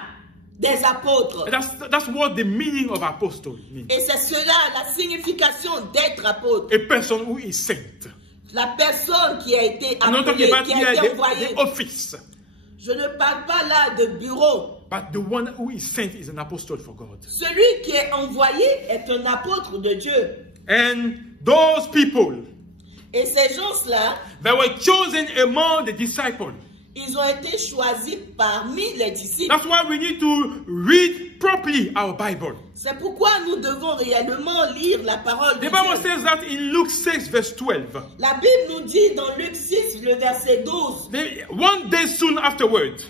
des apôtres. And that's what the meaning of apostle means. Et c'est cela la signification d'être apôtre. A person who is sent. La personne qui a été I'm not appelée, talking about qui a été here envoyée. the office. Je ne parle pas là de bureau. But the one who is sent is an apostle for God. Celui qui est envoyé est un apôtre de Dieu. And those people, Et ces gens-là, they were chosen among the disciples. ils ont été choisis parmi les disciples. That's why we need to read properly our Bible. C'est pourquoi nous devons réellement lire la parole de The Bible Dieu. says that in Luke 6 verse 12. La Bible nous dit dans Luc 6, le verset 12, One day soon afterward,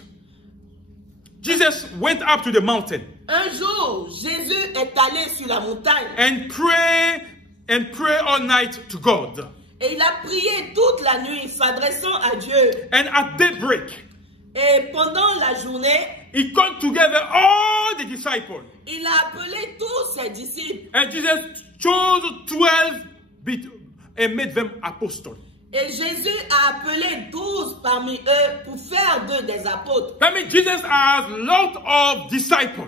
Jesus went up to the mountain un jour, Jésus est allé sur la montagne and pray all night to God. et il a prié toute la nuit s'adressant à Dieu. And at daybreak, Et pendant la journée, he called together all the disciples. il a appelé tous ses disciples. And Jesus chose 12 and made them apostles. Et Jésus a appelé 12 parmi eux pour faire d'eux des apôtres. That means Jesus has a lot of disciples.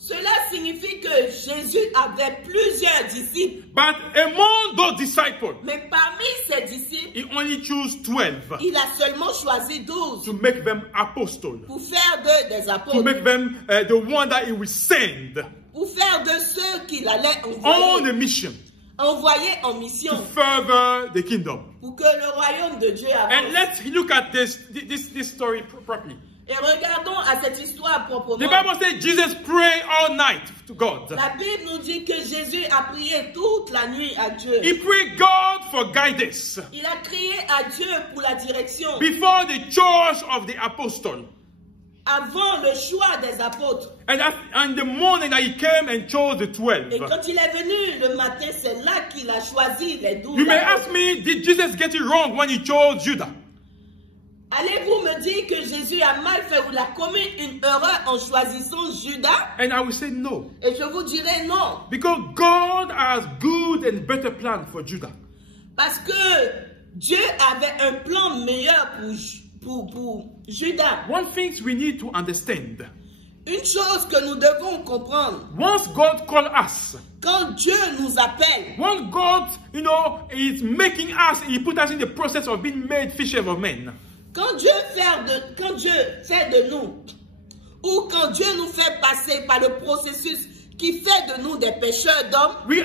Cela signifie que Jésus avait plusieurs disciples. But among those disciples, Mais parmi ses disciples, he only chose 12 il a seulement choisi 12 to make them apostles. pour faire d'eux des To apôtres. make them the one that he will send Pour faire de ceux qu'il allait on the mission envoyer en to mission. further the kingdom. Pour que le royaume de Dieu And avance. let's look at this story properly. Et regardons à cette histoire The proprement. Bible says Jesus prayed all night to God. La Bible nous dit que Jésus a prié toute la nuit à Dieu. He prayed God for guidance Il a crié à Dieu pour la direction. before the choice of the apostle. Avant le choix des apôtres. And in the morning that he came and chose the 12. Et quand il est venu le matin, c'est là qu'il a choisi les 12 You may apôtres. ask me, did Jesus get it wrong when he chose Judah? Allez-vous me dire que Jésus a mal fait ou il a commis une erreur en choisissant Judas? And I will say no. Et je vous dirai non. Because God has good and better plan for Judah. Parce que Dieu avait un plan meilleur pour Judas. One thing we need to understand. Une chose que nous devons comprendre. Once God calls us, Quand Dieu nous appelle, once God, is making us, he put us in the process of being made fishers of men. quand Dieu fait de nous, ou quand Dieu nous fait passer par le processus qui fait de nous des pêcheurs d'hommes, We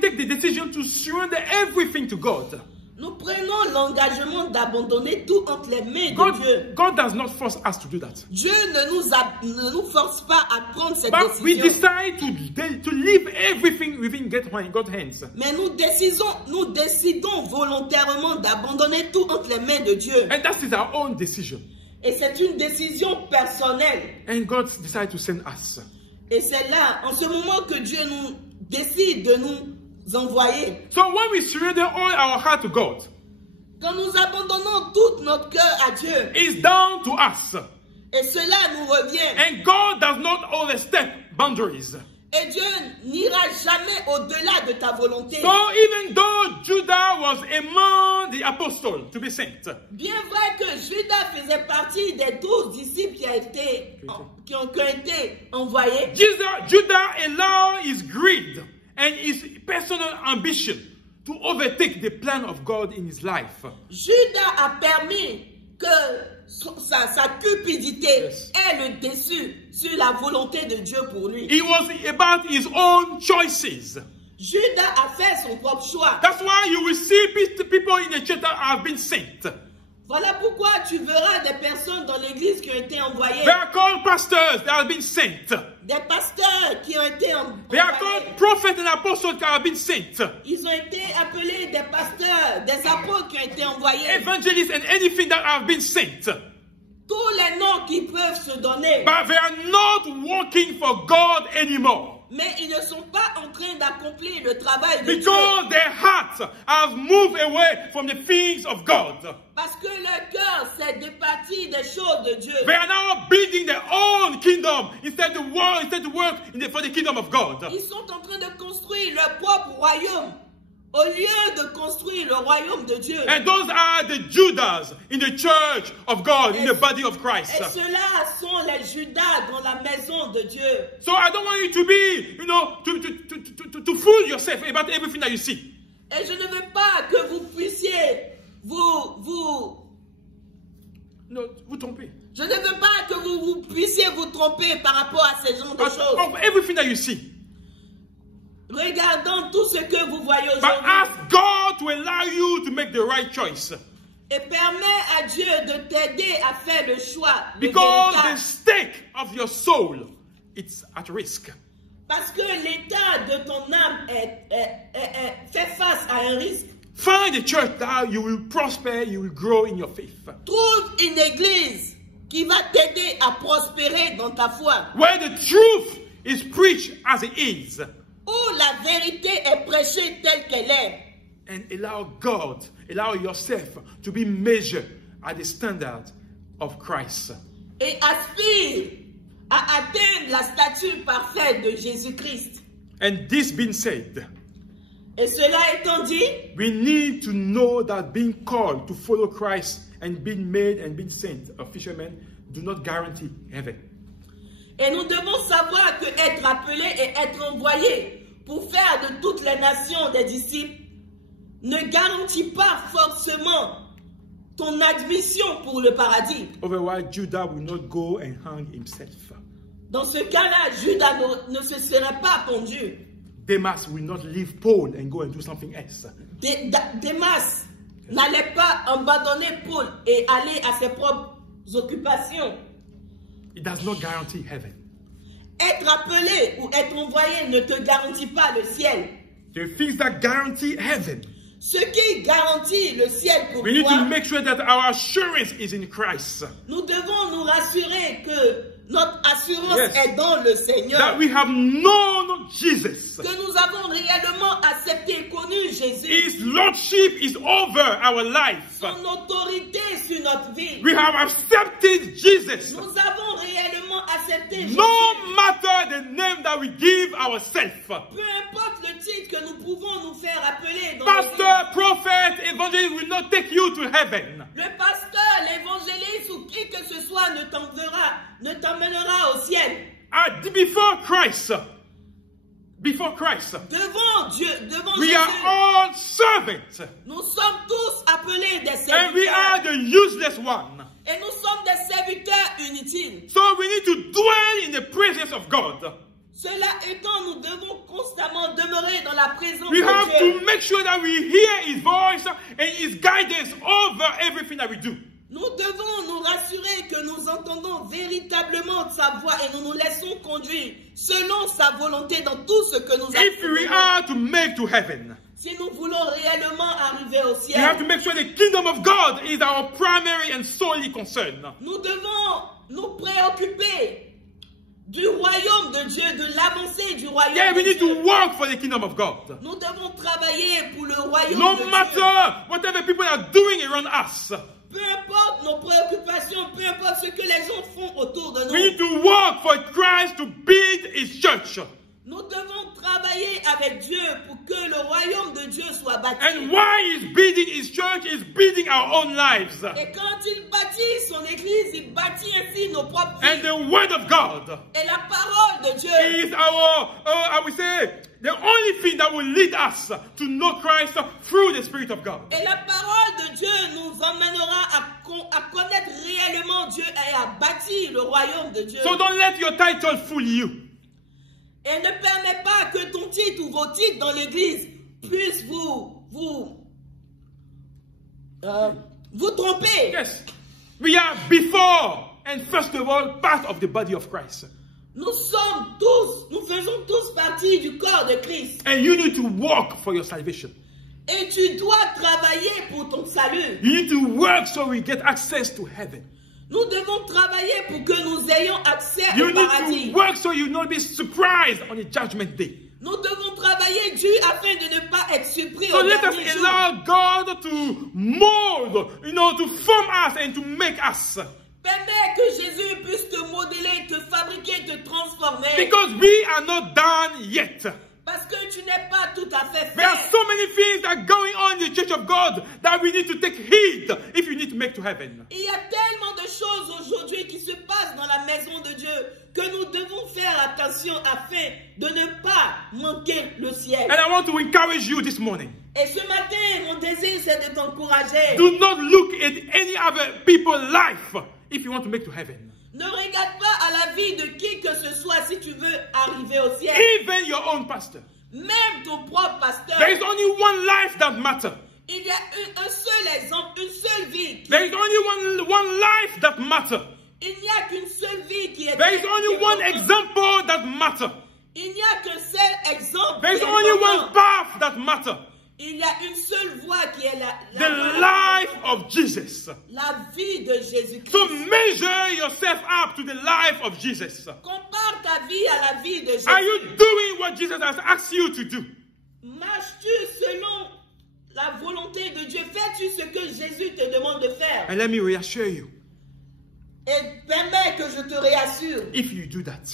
take the decision to surrender everything to God. nous prenons l'engagement d'abandonner tout entre les mains de Dieu. God does not force us to do that. Dieu ne nous force pas à prendre cette But we décision. decide to leave everything within God's hands. Mais nous décidons volontairement d'abandonner tout entre les mains de Dieu. And that is our own decision. Et c'est une décision personnelle. And God decided to send us. Et c'est là, en ce moment, que Dieu nous décide de nous envoyer. So when we surrender all our heart to God, Quand nous abandonnons tout notre cœur à Dieu, it's down to us. et cela nous revient, And God does not overstep boundaries. et Dieu n'ira jamais au-delà de ta volonté. So even though Judah was among the apostles to be sent, Bien vrai que Judas faisait partie des 12 disciples qui ont été envoyés, Judah allowed his greed and his personal ambition to overtake the plan of God in his life. Judas a permis que sa cupidité Yes. ait le dessus sur la volonté de Dieu pour lui. It was about his own choices. Judas a fait son propre choix. That's why you will see people in the church that have been sent. Voilà pourquoi tu verras des personnes dans l'église qui ont été envoyées. They are called pastors that have been sent. Des pasteurs qui ont été They are envoyés. called prophets and apostles that have been sent. Ils ont été appelés des pasteurs, des apôtres qui ont été envoyés. Evangelists and anything that have been sent. Tous les noms qui peuvent se donner. But they are not working for God anymore. Mais ils ne sont pas en train d'accomplir le travail de Dieu. Because their hearts have moved away from the things of God. Parce que leur cœur s'est départi des choses de Dieu. They are now building their own kingdom instead to work for the kingdom of God. Ils sont en train de construire leur propre royaume au lieu de construire le royaume de Dieu. And those are the Judas in the church of God, in the body of Christ. Et ceux-là sont les Judas dans la maison de Dieu. So I don't want you to be, to fool yourself about everything that you see. Et je ne veux pas que vous puissiez vous tromper. Je ne veux pas que vous puissiez vous tromper par rapport à ces genres de choses. Of everything that you see. Regardons tout ce que vous voyez But aujourd'hui. ask God to allow you to make the right choice. Et permets à Dieu de t'aider à faire le choix. Because the stake of your soul, it's at risk. Parce que l'état de ton âme fait face à un risque. Find a church that you will prosper, you will grow in your faith. Trouve une église qui va t'aider à prospérer dans ta foi. Where the truth is preached as it is. Où la vérité est prêchée telle qu'elle est. And allow yourself to be measured at the standard of Christ. Et aspire à atteindre la stature parfaite de Jésus-Christ. And this being said, et cela étant dit, we need to know that being called to follow Christ and being made and being sent a fisherman do not guarantee heaven. Et nous devons savoir que être appelé et être envoyé pour faire de toutes les nations des disciples ne garantit pas forcément ton admission pour le paradis. Otherwise, Judah will not go and hang himself. Dans ce cas-là, Judas ne se serait pas pendu. Demas will not leave Paul and go and do something else. Demas n'allait pas abandonner Paul et aller à ses propres occupations. It does not guarantee heaven. Être appelé ou être envoyé ne te garantit pas le ciel. The things that guarantee heaven. Ce qui garantit le ciel pour we need toi, to make sure that our assurance is in Christ. Nous devons nous rassurer que notre assurance Yes. est dans le Seigneur. That we have known Jesus. Que nous avons réellement accepté et connu Jésus. His lordship is over our life. Son autorité sur notre vie. We have accepted Jesus. Nous avons réellement accepté Jésus. No matter the name that we give ourselves. Peu importe le titre que nous pouvons nous faire appeler dans Pastor, prophet, evangelist will not take you to heaven. le pasteur, l'évangéliste ou qui que ce soit ne t'emmènera au ciel. Before Christ, Devant Dieu, devant we Jésus, are all servants. nous sommes tous appelés des And we are serviteurs. the useless one. Et nous sommes des serviteurs inutiles. So we need to dwell in the presence of God. Cela étant, nous devons constamment demeurer dans la présence We de have Dieu. to make sure that we hear His voice and His guidance over everything that we do. Nous devons nous rassurer que nous entendons véritablement sa voix et nous nous laissons conduire selon sa volonté dans tout ce que nous If we faisons. are to make to heaven, Si nous voulons réellement arriver au we have ciel, to make sure the kingdom of God is our primary and solely concern. nous devons nous préoccuper du royaume de Dieu, de l'avancée du royaume Yeah, we de need Dieu. to work for the kingdom of God. Nous devons travailler pour le royaume No de Dieu. matter whatever people are doing around us, Peu importe nos préoccupations, peu importe ce que les gens font autour de we need nous, to work for Christ to build His church. nous devons travailler avec Dieu pour que le royaume de Dieu soit bâti. And while He's building His church, He's building our own lives. Et quand il bâtit son église, il bâtit ainsi nos propres And vies. the word of God Et la parole de Dieu is I would say, the only thing that will lead us to know Christ through the Spirit of God. et la parole de Dieu nous emmènera à connaître réellement Dieu et à bâtir le royaume de Dieu. So don't let your title fool you. Et ne permets pas que ton titre ou vos titres dans l'église puissent vous tromper. Yes. We are before and first of all part of the body of Christ. Nous faisons tous partie du corps de Christ. And you need to work for your salvation. Et tu dois travailler pour ton salut. You need to work so we get access to heaven. Nous devons travailler pour que nous ayons accès You au need paradis. to work so you will not be surprised on the judgment day. Nous devons travailler dur afin de ne pas être surpris So au let us dernier jour. allow God to mold, to form us and to make us. Permets que Jésus puisse te modeler, te fabriquer, te transformer. Because we are not done yet. Parce que tu n'es pas tout à fait There are fait. so many things that are going on in the church of God that we need to take heed if you need to make to heaven. Il y a tellement de choses aujourd'hui qui se passent dans la maison de Dieu que nous devons faire attention afin de ne pas manquer le ciel. And I want to encourage you this morning. Et ce matin, mon désir, c'est de t'encourager. Do not look at any other people's life if you want to make to heaven. Ne regarde pas à la vie de qui que ce soit si tu veux arriver au ciel. Even your own pastor. Même ton propre pasteur. There is only one life that matters. Il y a un seul exemple, une seule vie. There is only one life that matters. Il n'y a qu'une seule vie qui est. There is only one example that matters. Il n'y a qu'un seul exemple. There is qui est only important. one path that matters. Il y a une seule voie qui est The life of Jesus. la vie de Jésus-Christ. So measure yourself up to the life of Jesus. Compare ta vie à la vie de Jésus. Are you doing what Jesus has asked you to do? Marches-tu selon la volonté de Dieu? Fais-tu ce que Jésus te demande de faire? And let me reassure you, Et permets que je te réassure. if you do that,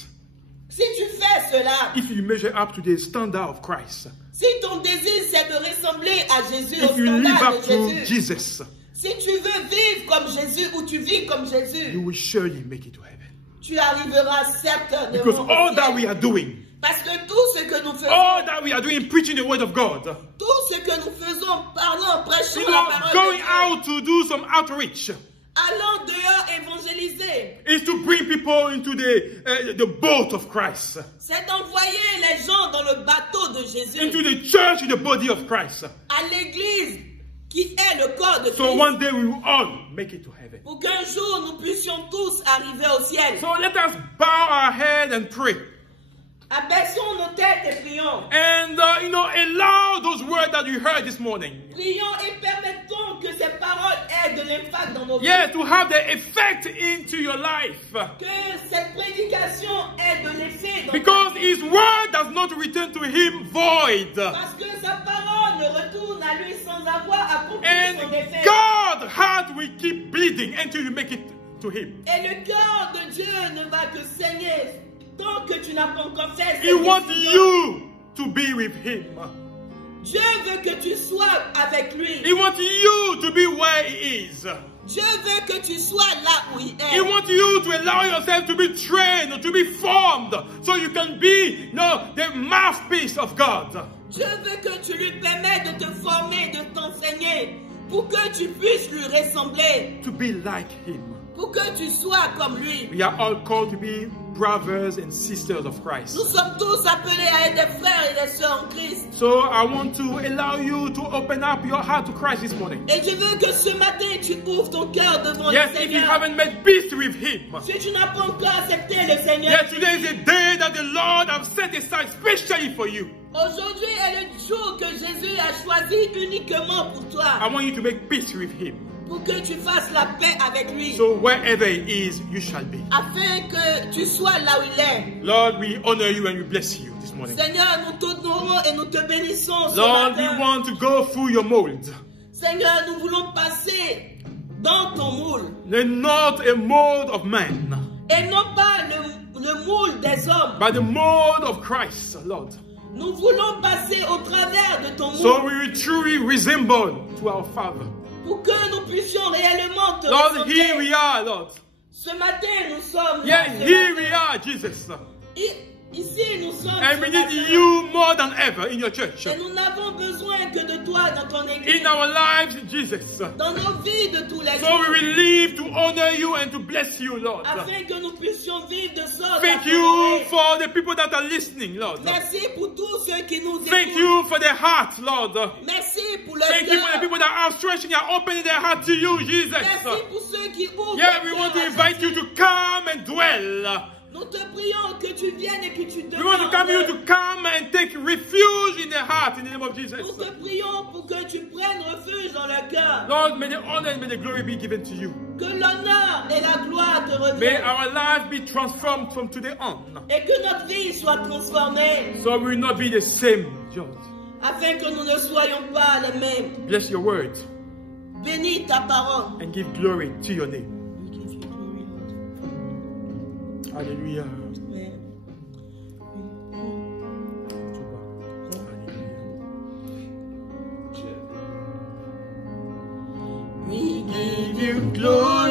Si tu fais cela, if you measure up to the standard of Christ, si ton désir c'est de ressembler à Jésus, au if you live standard up de to Jésus, Jesus, si tu veux vivre comme Jésus ou tu vis comme you Jésus, will surely make it to heaven. tu arriveras certainement Because au all that ciel. we are doing, Parce que tout ce que nous faisons, all that we are doing preaching the word of God, tout ce que nous faisons, parlant, prêchant you la know, parole going de Dieu, out to do some outreach, allant dehors évangéliser, is to bring people into the boat of Christ, c'est d'envoyer les gens dans le bateau de Jésus, into the church, in the body of Christ. à l'église qui est le corps de So Christ, one day we will all make it to heaven. pour qu'un jour nous puissions tous arriver au ciel. So let us bow our head and pray. Abaissons nos têtes et prions. And, allow those words that you heard this morning. Prions et permettons que ces paroles aient de l'impact dans nos vies. Yeah, to have the effect into your life. Que cette prédication ait de l'effet dans Because his word does not return to him void. Parce que sa parole ne retourne à lui sans avoir accompli son And effet. God's heart will keep bleeding until you make it to him. Et le cœur de Dieu ne va que saigner tant que tu n'as pas encore fait He cette wants décision. you to be with him. Dieu veut que tu sois avec lui. He wants you to be where he is. Dieu veut que tu sois là où il He est. wants you to allow yourself to be trained, to be formed, so you can be, the mouthpiece of God. Dieu veut que tu lui permettes de te former, de t'enseigner, pour que tu puisses lui ressembler, To be like him. pour que tu sois comme lui. We are all called to be brothers and sisters of Christ. Nous sommes tous appelés à être des frères et des sœurs en Christ. So I want to allow you to open up your heart to Christ this morning. Et je veux que ce matin, tu ouvres ton cœur devant Yes, le if you Seigneur. haven't made peace with him. Si tu n'as pas encore accepté le Seigneur, Yes, today is a day that the Lord has set aside specially for you. aujourd'hui est le jour que Jésus a choisi uniquement pour I toi, want you to make peace with him. pour que tu fasses la paix avec lui, So wherever he is, you shall be. afin que tu sois là où il est. Lord, we honor you and we bless you this morning. Seigneur, nous t'honorons et nous te bénissons ce Lord, we matin. want to go through your mold. Seigneur, nous voulons passer dans ton moule Not a mold of man, et non pas le moule des hommes. but the mold of Christ, Lord. Nous voulons passer au travers de ton So moule we will truly resemble to our Father. pour que nous puissions réellement te Lord, here ressembler. we are, Lord. Ce matin, nous sommes Yeah, là, ce here matin. we are, Jesus. Ici, nous sommes And ce we matin. need you more than ever in your church. Et nous n'avons besoin que de toi dans ton église, In our lives, Jesus. dans nos vies de tous les So jours, we will live to honor you and to bless you, Lord. afin que nous puissions vivre de sorte Thank à you t'honorer. for the people that are listening, Lord. Merci pour tous ceux qui nous Thank écoutent. you for their heart, Lord. Merci pour le Thank you for the cœur. people that are stretching and opening their heart to you, Jesus. Merci pour ceux qui ouvrent Yeah, leur we cœur want to à invite you to come and dwell. Nous te prions que tu viennes et que tu We want to come demeures. you to come and take refuge in the heart in the name of Jesus. Nous te prions pour que tu prennes refuge dans le cœur. Lord, may the honor and may the glory be given to you. Que l'honneur et la gloire te May reviennent. our lives be transformed from today on. Et que notre vie soit transformée. So we will not be the same, Lord. Afin que nous ne soyons pas les mêmes. Bless your word Bénis ta parole. and give glory to your name. We give you glory, Lord. Hallelujah. Amen. We give you glory.